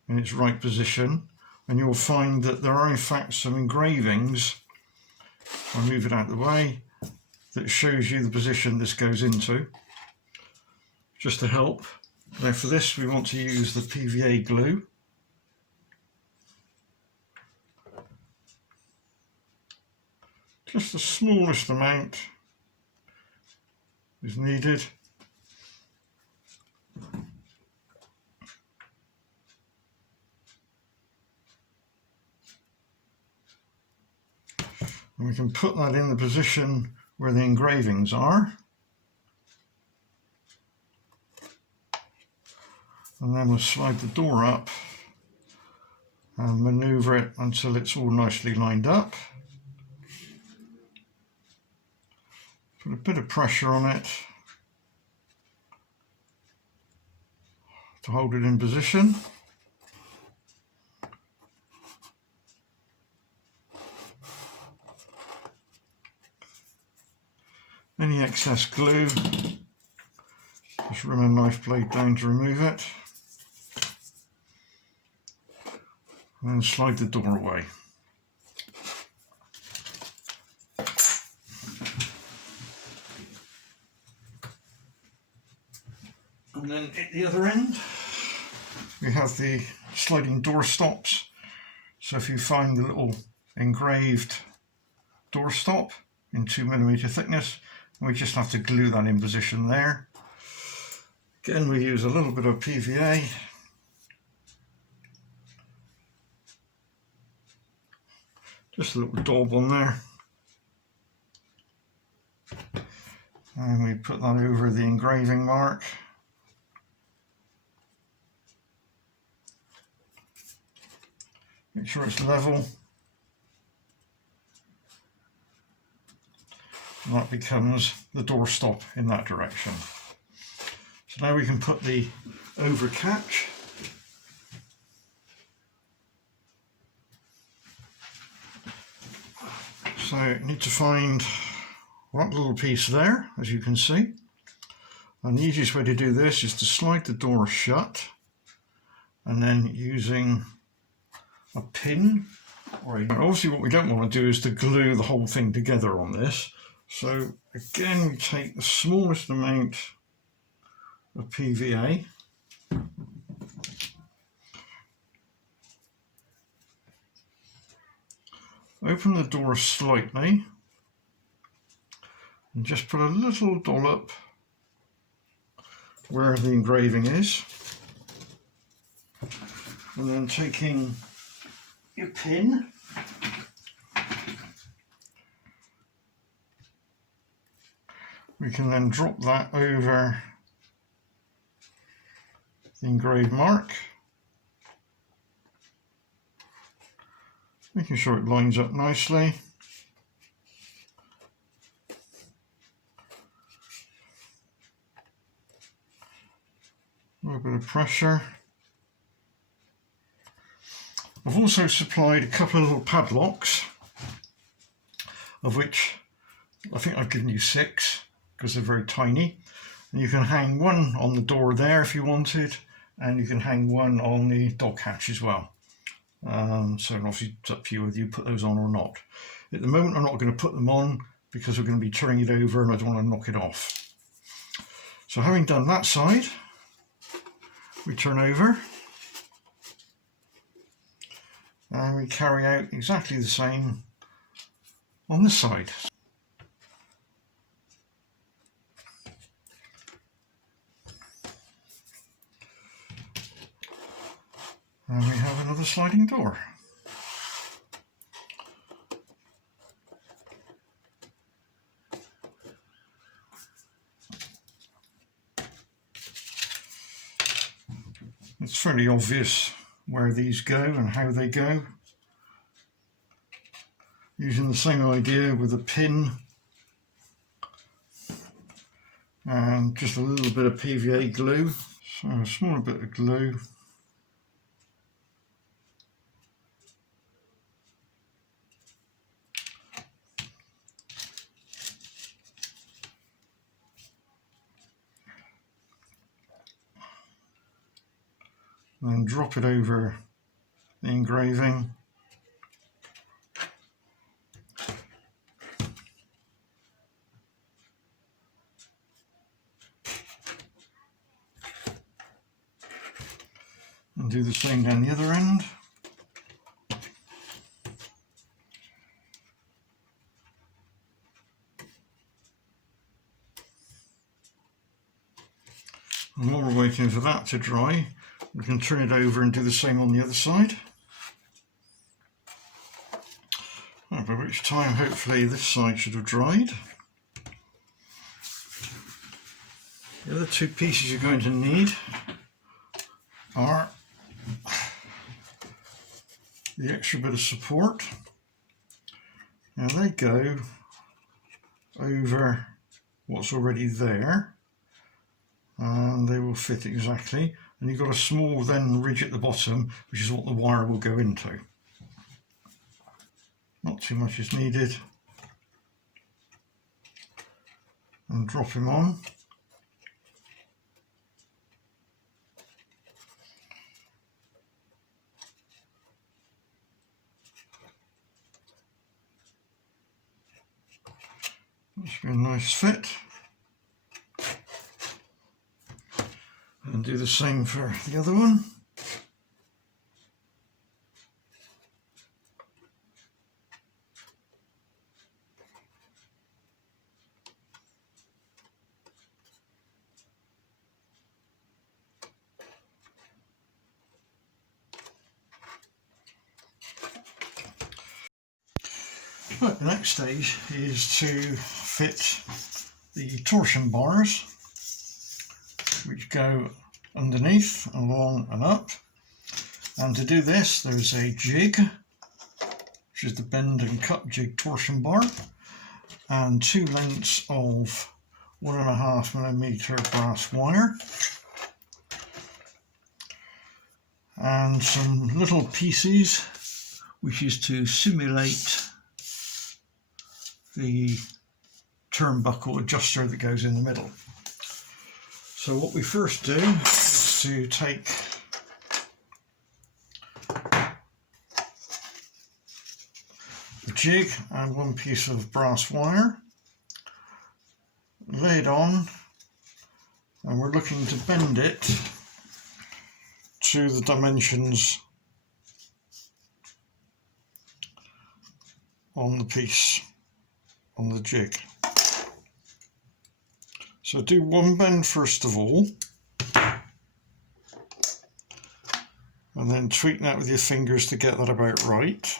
in its right position. And you'll find that there are in fact some engravings, I'll move it out of the way, that shows you the position this goes into, just to help. Now for this we want to use the PVA glue. Just the smallest amount is needed. And we can put that in the position where the engravings are. And then we'll slide the door up and manoeuvre it until it's all nicely lined up. Put a bit of pressure on it to hold it in position. Any excess glue, just run a knife blade down to remove it, and then slide the door away. And then at the other end, we have the sliding door stops. So if you find the little engraved door stop in 2mm thickness, we just have to glue that in position there. Again, we use a little bit of PVA. Just a little daub on there. And we put that over the engraving mark. Make sure it's level. And that becomes the door stop in that direction. So now we can put the over catch. So you need to find that little piece there, as you can see. And the easiest way to do this is to slide the door shut, and then using a pin, or obviously what we don't want to do is to glue the whole thing together on this. So again, we take the smallest amount of PVA, open the door slightly, and just put a little dollop where the engraving is, and then taking your pin, we can then drop that over the engraved mark, making sure it lines up nicely. A little bit of pressure. I've also supplied a couple of little padlocks, of which I think I've given you 6 because they're very tiny. And you can hang one on the door there if you wanted, and you can hang one on the dog hatch as well. So obviously it's up to you whether you put those on or not. At the moment I'm not going to put them on because we're going to be turning it over and I don't want to knock it off. So having done that side, we turn over and we carry out exactly the same on this side. And we have another sliding door. It's fairly obvious where these go and how they go. Using the same idea with a pin and just a little bit of PVA glue. So a small bit of glue. And drop it over the engraving. And do the same down the other end. And while we're waiting for that to dry, we can turn it over and do the same on the other side. By which time hopefully this side should have dried. The other 2 pieces you're going to need are the extra bit of support. Now they go over what's already there and they will fit exactly. And you've got a small then ridge at the bottom, which is what the wire will go into. Not too much is needed. And drop him on. That should be a nice fit. And do the same for the other one. Right, the next stage is to fit the torsion bars, which go underneath, along and up. And to do this there's a jig, which is the bend and cut jig torsion bar, and 2 lengths of 1.5mm brass wire, and some little pieces which is to simulate the turnbuckle adjuster that goes in the middle. So what we first do is to take the jig and 1 piece of brass wire, lay it on, and we're looking to bend it to the dimensions on the piece, on the jig. So do 1 bend first of all, and then tweak that with your fingers to get that about right.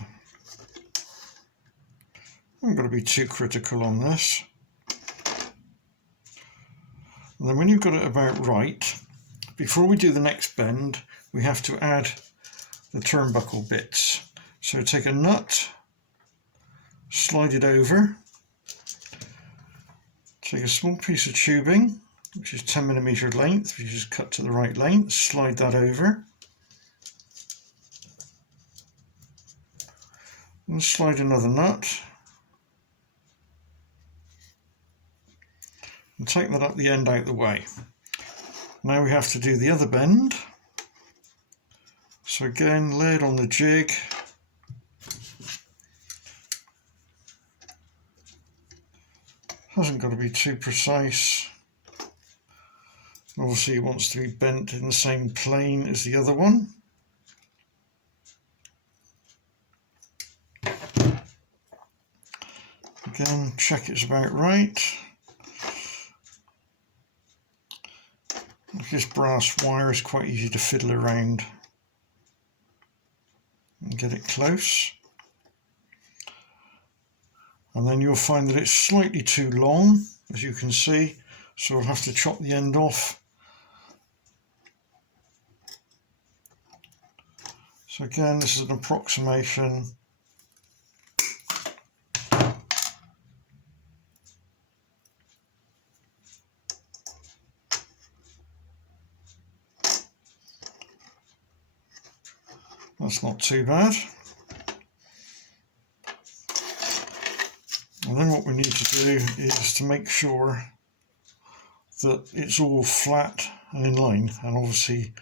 I'm going to be too critical on this. And then when you've got it about right, before we do the next bend, we have to add the turnbuckle bits. So take a nut, slide it over, take a small piece of tubing, which is 10mm length, which is cut to the right length. Slide that over. And slide another nut. And take that up the end out the way. Now we have to do the other bend. So again, lay it on the jig. Hasn't got to be too precise. Obviously it wants to be bent in the same plane as the other one. Again, check it's about right. This brass wire is quite easy to fiddle around and get it close. And then you'll find that it's slightly too long, as you can see, so we'll have to chop the end off. So again, this is an approximation. That's not too bad. And then what we need to do is to make sure that it's all flat and in line. And obviously,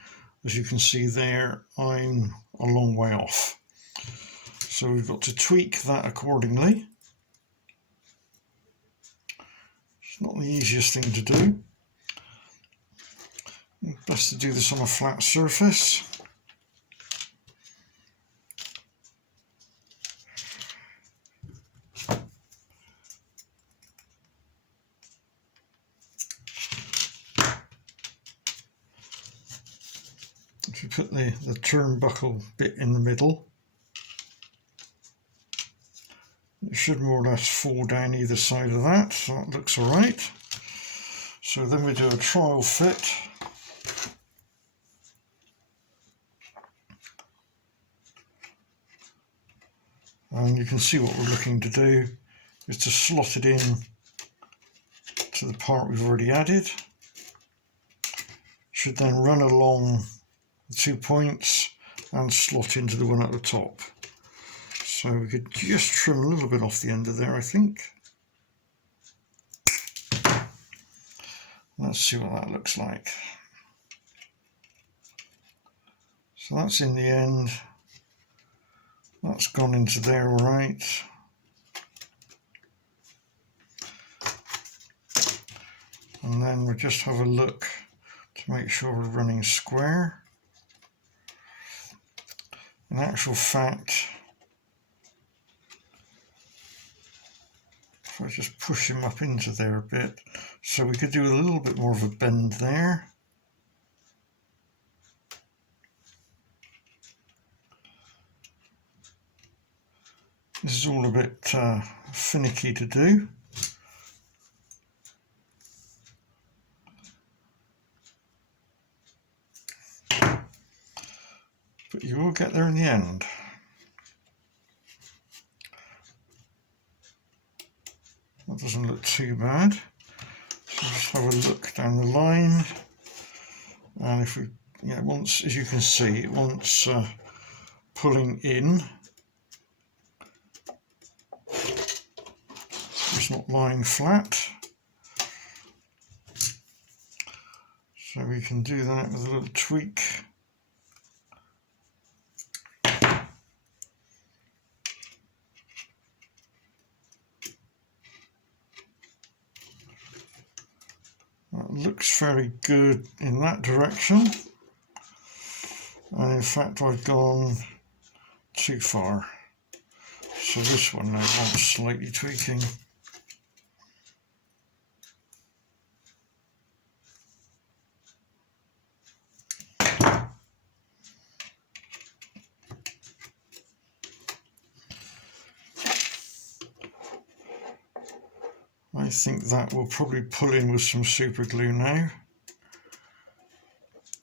as you can see there, I'm a long way off. So we've got to tweak that accordingly. It's not the easiest thing to do. Best to do this on a flat surface. If you put the turnbuckle bit in the middle, it should more or less fall down either side of that, so that looks alright. So then we do a trial fit. And you can see what we're looking to do is to slot it in to the part we've already added. Should then run along the 2 points and slot into the one at the top. So we could just trim a little bit off the end of there, I think. Let's see what that looks like. So that's in the end. That's gone into there all right. And then we'll just have a look to make sure we're running square. In actual fact, if I just push him up into there a bit, so we could do a little bit more of a bend there. This is all a bit finicky to do. But you will get there in the end. That doesn't look too bad. So just have a look down the line. And if we, once, as you can see, it wants pulling in. It's not lying flat. So we can do that with a little tweak. That looks very good in that direction. And in fact, I've gone too far. So this one now wants slightly tweaking. I think that will probably pull in with some super glue now.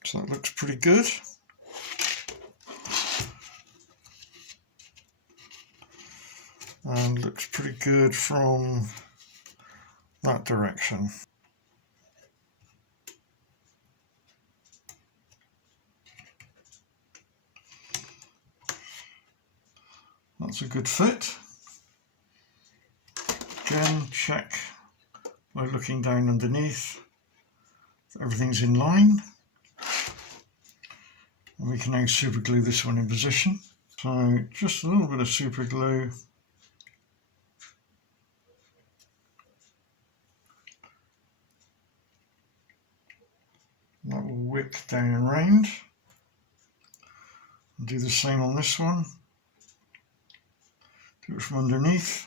So that looks pretty good. And looks pretty good from that direction. That's a good fit. Again, check by looking down underneath that everything's in line. And we can now super glue this one in position. So just a little bit of super glue. That will wick down and round. And do the same on this one. Do it from underneath.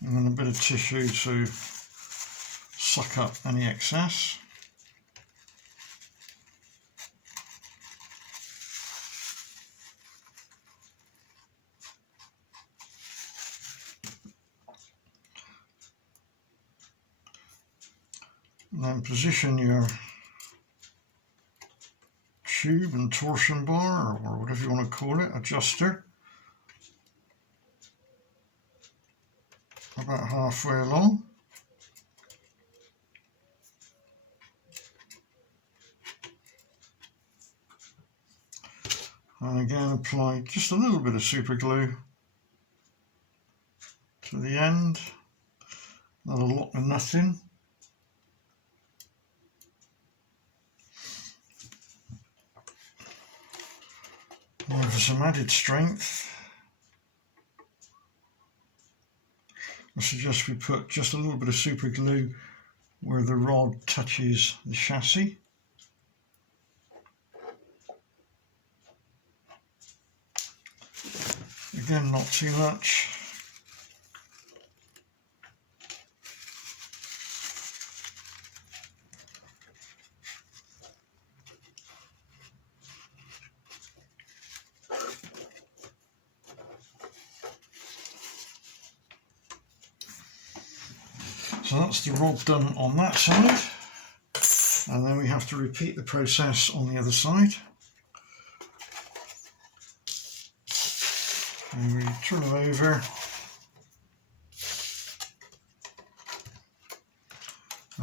And then a bit of tissue to suck up any excess. And then position your tube and torsion bar, or whatever you want to call it, adjuster, about halfway along. And again apply just a little bit of super glue to the end. That'll lock the nut in. And for some added strength, I suggest we put just a little bit of super glue where the rod touches the chassis. Again, not too much. So that's the rod done on that side, and then we have to repeat the process on the other side. And we turn it over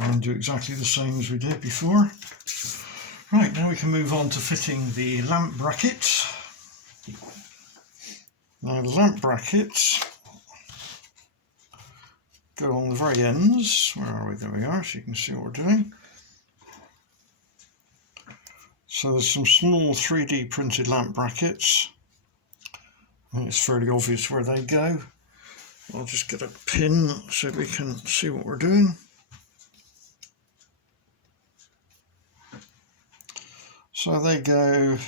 and do exactly the same as we did before. Right, now we can move on to fitting the lamp brackets. Now the lamp brackets go on the very ends. Where are we? There we are, so you can see what we're doing. So there's some small 3D printed lamp brackets. I think it's fairly obvious where they go. I'll just get a pin so we can see what we're doing. So they go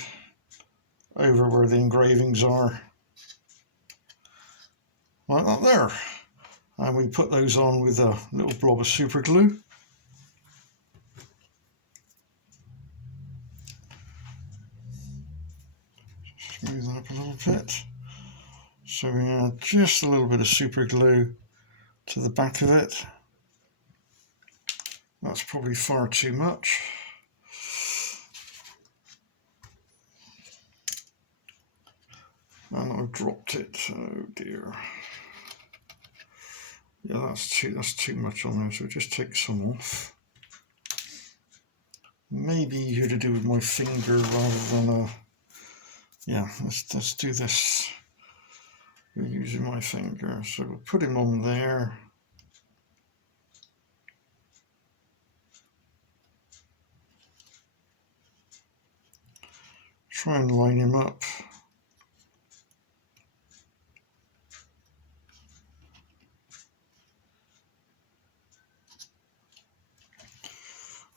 over where the engravings are, like that there. And we put those on with a little blob of super glue. Smooth that up a little bit. So we add just a little bit of super glue to the back of it. That's probably far too much. And I've dropped it. Oh dear. Yeah, that's too much on there, so just take some off. Maybe easier to do with my finger rather than a... Yeah, let's do this using my finger. So we'll put him on there. Try and line him up.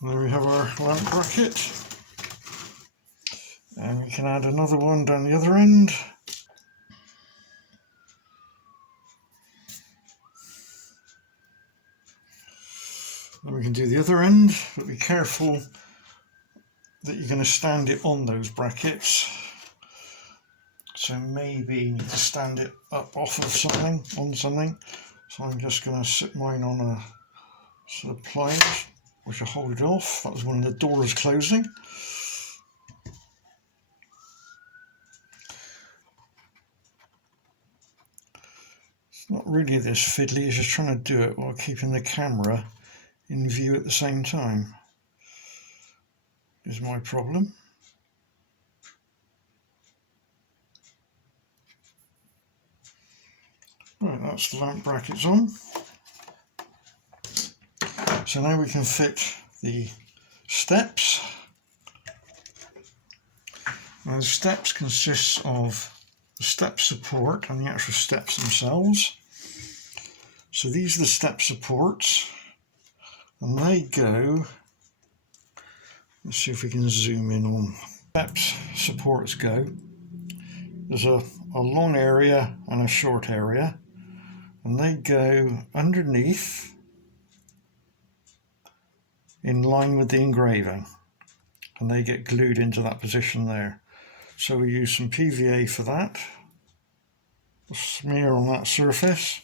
And there we have our lamp bracket. And we can add another one down the other end. And we can do the other end, but be careful that you're going to stand it on those brackets. So maybe you need to stand it up off of something, on something. So I'm just going to sit mine on a sort of pliers, which will hold it off. That was one of the doors closing. It's not really this fiddly, it's just trying to do it while keeping the camera in view at the same time, is my problem. Right, that's the lamp brackets on. So now we can fit the steps. Now the steps consist of the step support and the actual steps themselves. So these are the step supports, and they go, let's see if we can zoom in on steps supports go. There's a long area and a short area, and they go underneath in line with the engraving, and they get glued into that position there. So we use some PVA for that. We'll smear on that surface.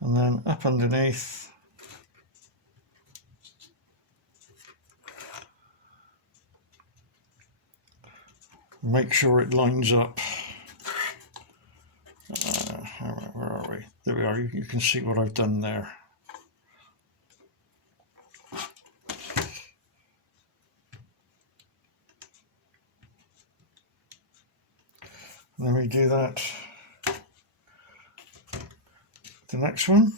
And then up underneath, make sure it lines up. Where are we? There we are. You can see what I've done there. And then we do that. The next one.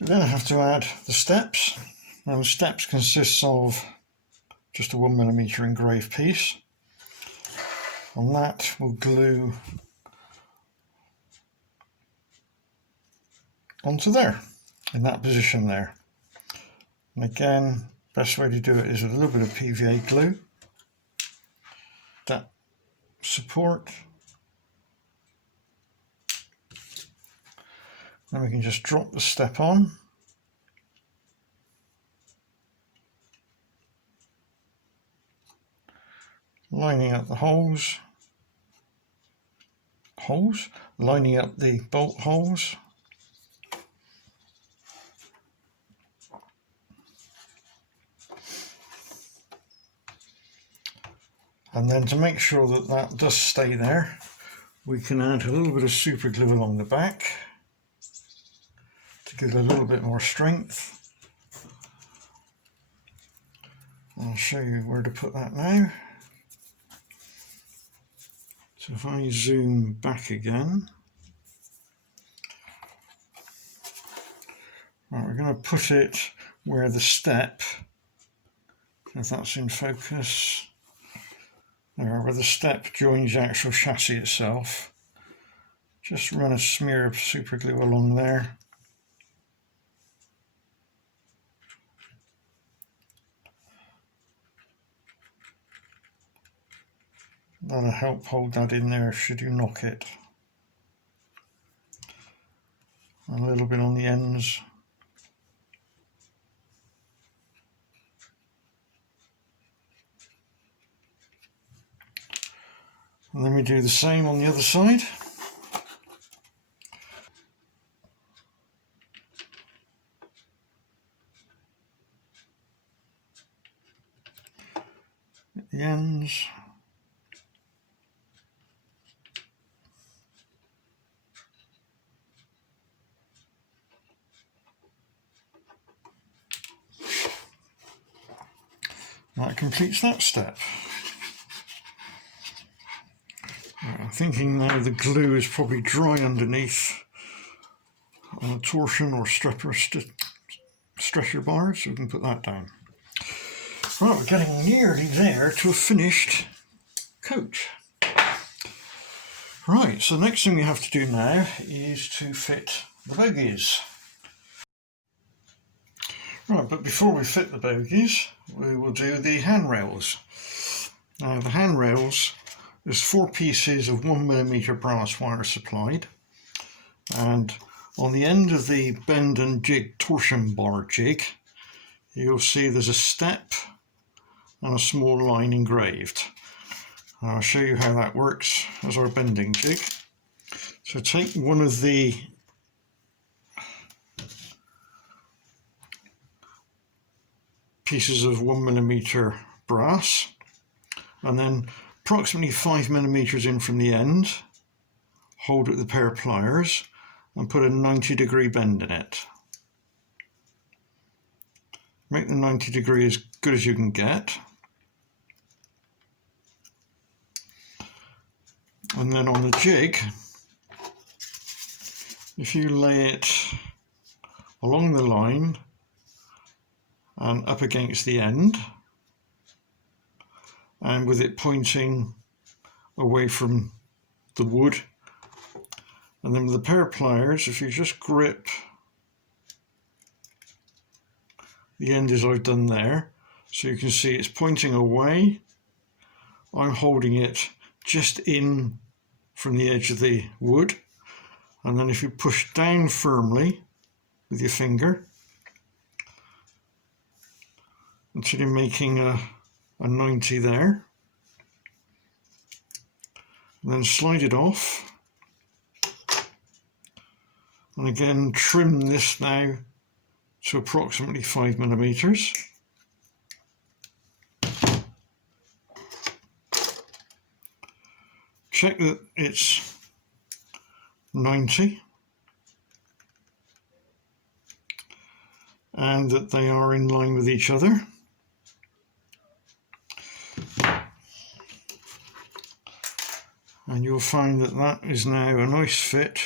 Then I have to add the steps. Now the steps consists of just a 1mm engraved piece, and that will glue onto there, in that position there. And again, best way to do it is with a little bit of PVA glue. That support. Then we can just drop the step on. Lining up the lining up the bolt holes. And then to make sure that that does stay there, we can add a little bit of super glue along the back to give it a little bit more strength. I'll show you where to put that now. So if I zoom back again, right, we're going to put it where the step, if that's in focus, there, where the step joins the actual chassis itself. Just run a smear of super glue along there. That'll help hold that in there should you knock it. And a little bit on the ends. And then we do the same on the other side. At the ends. That completes that step. I'm thinking now the glue is probably dry underneath on a torsion or stretcher bar, so we can put that down. Right, we're getting nearly there to a finished coach. Right, so the next thing we have to do now is to fit the bogies. Right, but before we fit the bogies, we will do the handrails. Now the handrails, there's 4 pieces of 1mm brass wire supplied, and on the end of the bend and jig torsion bar jig, you'll see there's a step and a small line engraved. I'll show you how that works as our bending jig. So take one of the pieces of 1mm brass, and then approximately 5mm in from the end, hold it with a pair of pliers and put a 90-degree bend in it. Make the 90 degree as good as you can get. And then on the jig, if you lay it along the line and up against the end, and with it pointing away from the wood, and then with a pair of pliers, if you just grip the end as I've done there, so you can see it's pointing away. I'm holding it just in from the edge of the wood, and then if you push down firmly with your finger until you're making a 90 there, and then slide it off, and again trim this now to approximately 5 millimeters. Check that it's 90 and that they are in line with each other. And you'll find that that is now a nice fit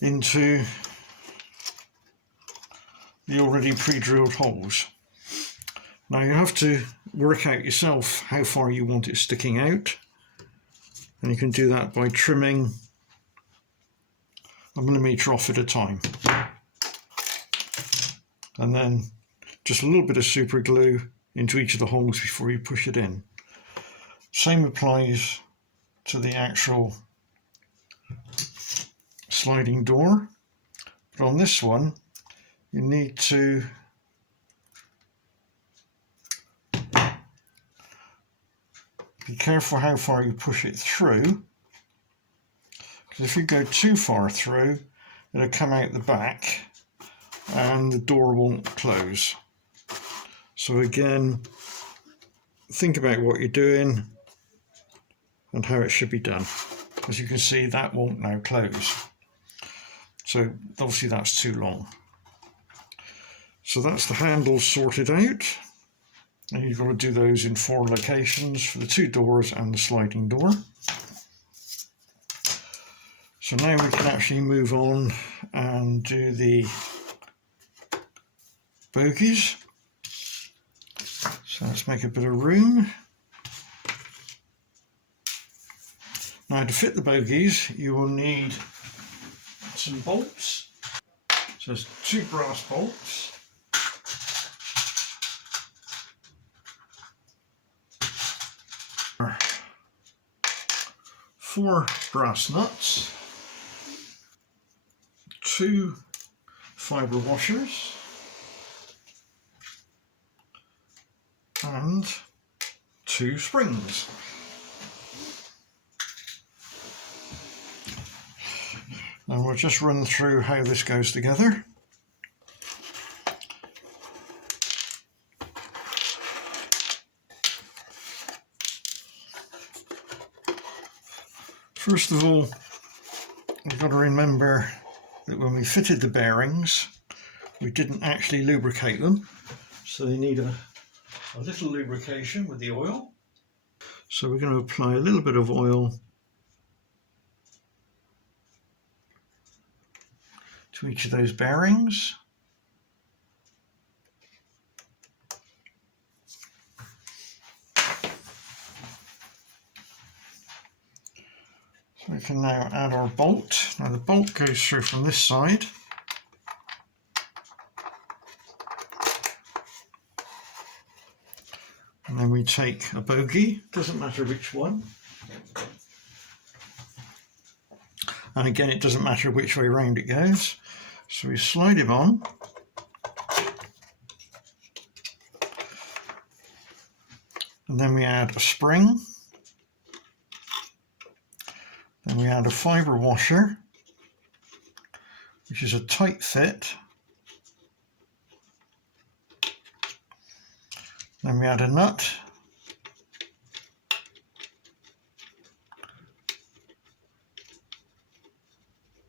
into the already pre-drilled holes. Now you have to work out yourself how far you want it sticking out, and you can do that by trimming a millimetre off at a time, and then just a little bit of super glue into each of the holes before you push it in. Same applies to the actual sliding door, but on this one you need to be careful how far you push it through, because if you go too far through, it'll come out the back and the door won't close. So again, think about what you're doing and how it should be done. As you can see, that won't now close. So obviously that's too long. So that's the handles sorted out. And you've got to do those in 4 locations for the 2 doors and the sliding door. So now we can actually move on and do the bogies. So let's make a bit of room. Now to fit the bogies, you will need some bolts. So there's 2 brass bolts. 4 brass nuts, 2 fibre washers, and 2 springs. And we'll just run through how this goes together. First of all, we've got to remember that when we fitted the bearings, we didn't actually lubricate them, so they need a little lubrication with the oil. So we're going to apply a little bit of oil to each of those bearings. So we can now add our bolt. Now the bolt goes through from this side. And then we take a bogie, doesn't matter which one. And again, it doesn't matter which way round it goes. So we slide him on. And then we add a spring. Then we add a fibre washer, which is a tight fit. Then we add a nut.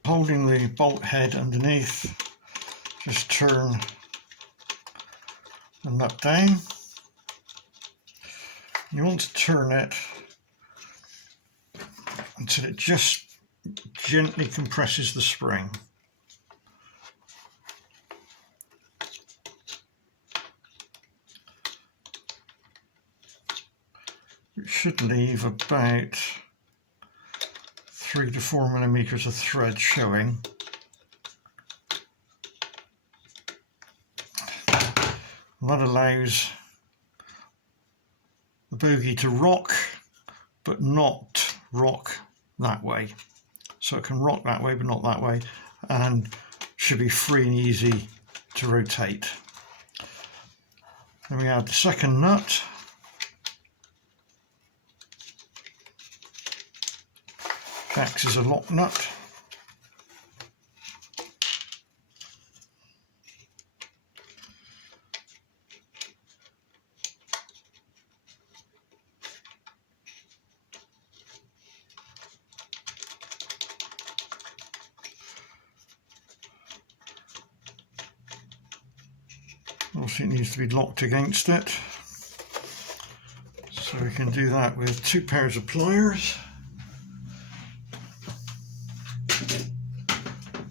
Holding the bolt head underneath, just turn the nut down. You want to turn it until it just gently compresses the spring. It should leave about 3 to 4 millimeters of thread showing. And that allows the bogie to rock, but not rock that way. So it can rock that way, but not that way, and should be free and easy to rotate. Then we add the second nut. Acts as a lock nut. Also, it needs to be locked against it. So we can do that with 2 pairs of pliers.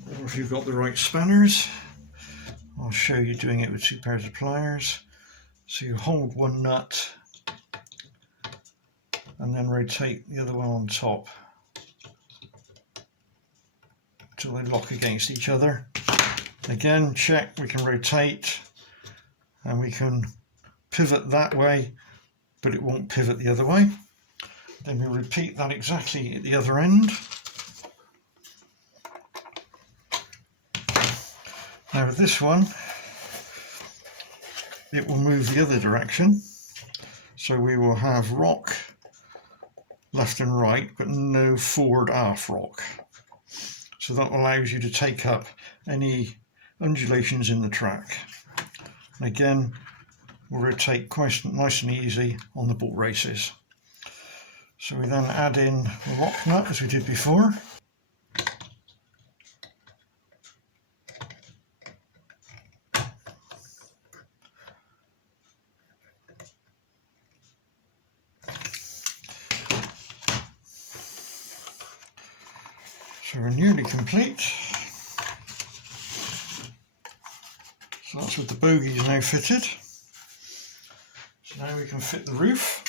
Or if you've got the right spanners, I'll show you doing it with 2 pairs of pliers. So you hold one nut and then rotate the other one on top until they lock against each other. Again, check, we can rotate and we can pivot that way, but it won't pivot the other way. Then we repeat that exactly at the other end. Now with this one, it will move the other direction. So we will have rock left and right, but no forward aft rock. So that allows you to take up any undulations in the track. And again, we'll rotate quite nice and easy on the bolt races. So we then add in the lock nut as we did before. So we're nearly complete. So that's with the bogies now fitted. So now we can fit the roof.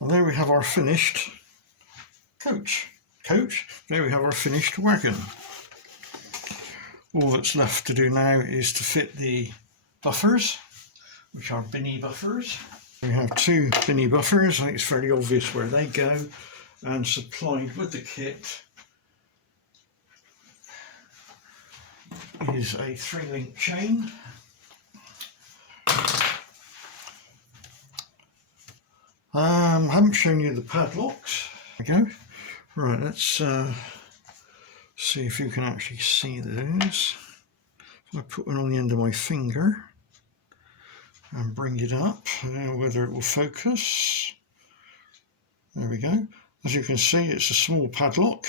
And there we have our finished coach. There we have our finished wagon. All that's left to do now is to fit the buffers, which are binny buffers. We have 2 binny buffers. I think it's fairly obvious where they go, and supplied with the kit is a 3-link chain. I haven't shown you the padlocks. There we go. Right, let's see if you can actually see those. If I put one on the end of my finger and bring it up, whether it will focus. There we go. As you can see, it's a small padlock,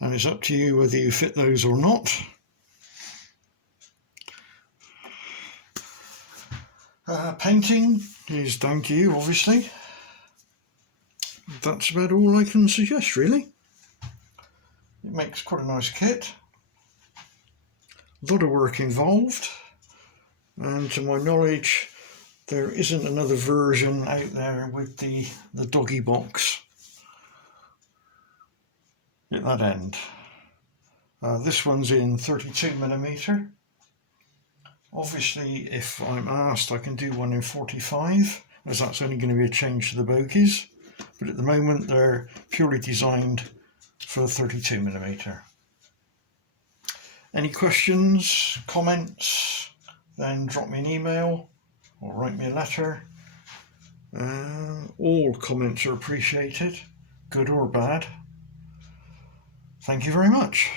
and it's up to you whether you fit those or not. Painting is down to you, obviously. That's about all I can suggest, really. It makes quite a nice kit. A lot of work involved, and to my knowledge, there isn't another version out there with the doggy box at that end. This one's in 32mm. Obviously, if I'm asked, I can do one in 45, as that's only going to be a change to the bogies. But at the moment, they're purely designed for 32mm. Any questions, comments, then drop me an email or write me a letter. All comments are appreciated, good or bad. Thank you very much.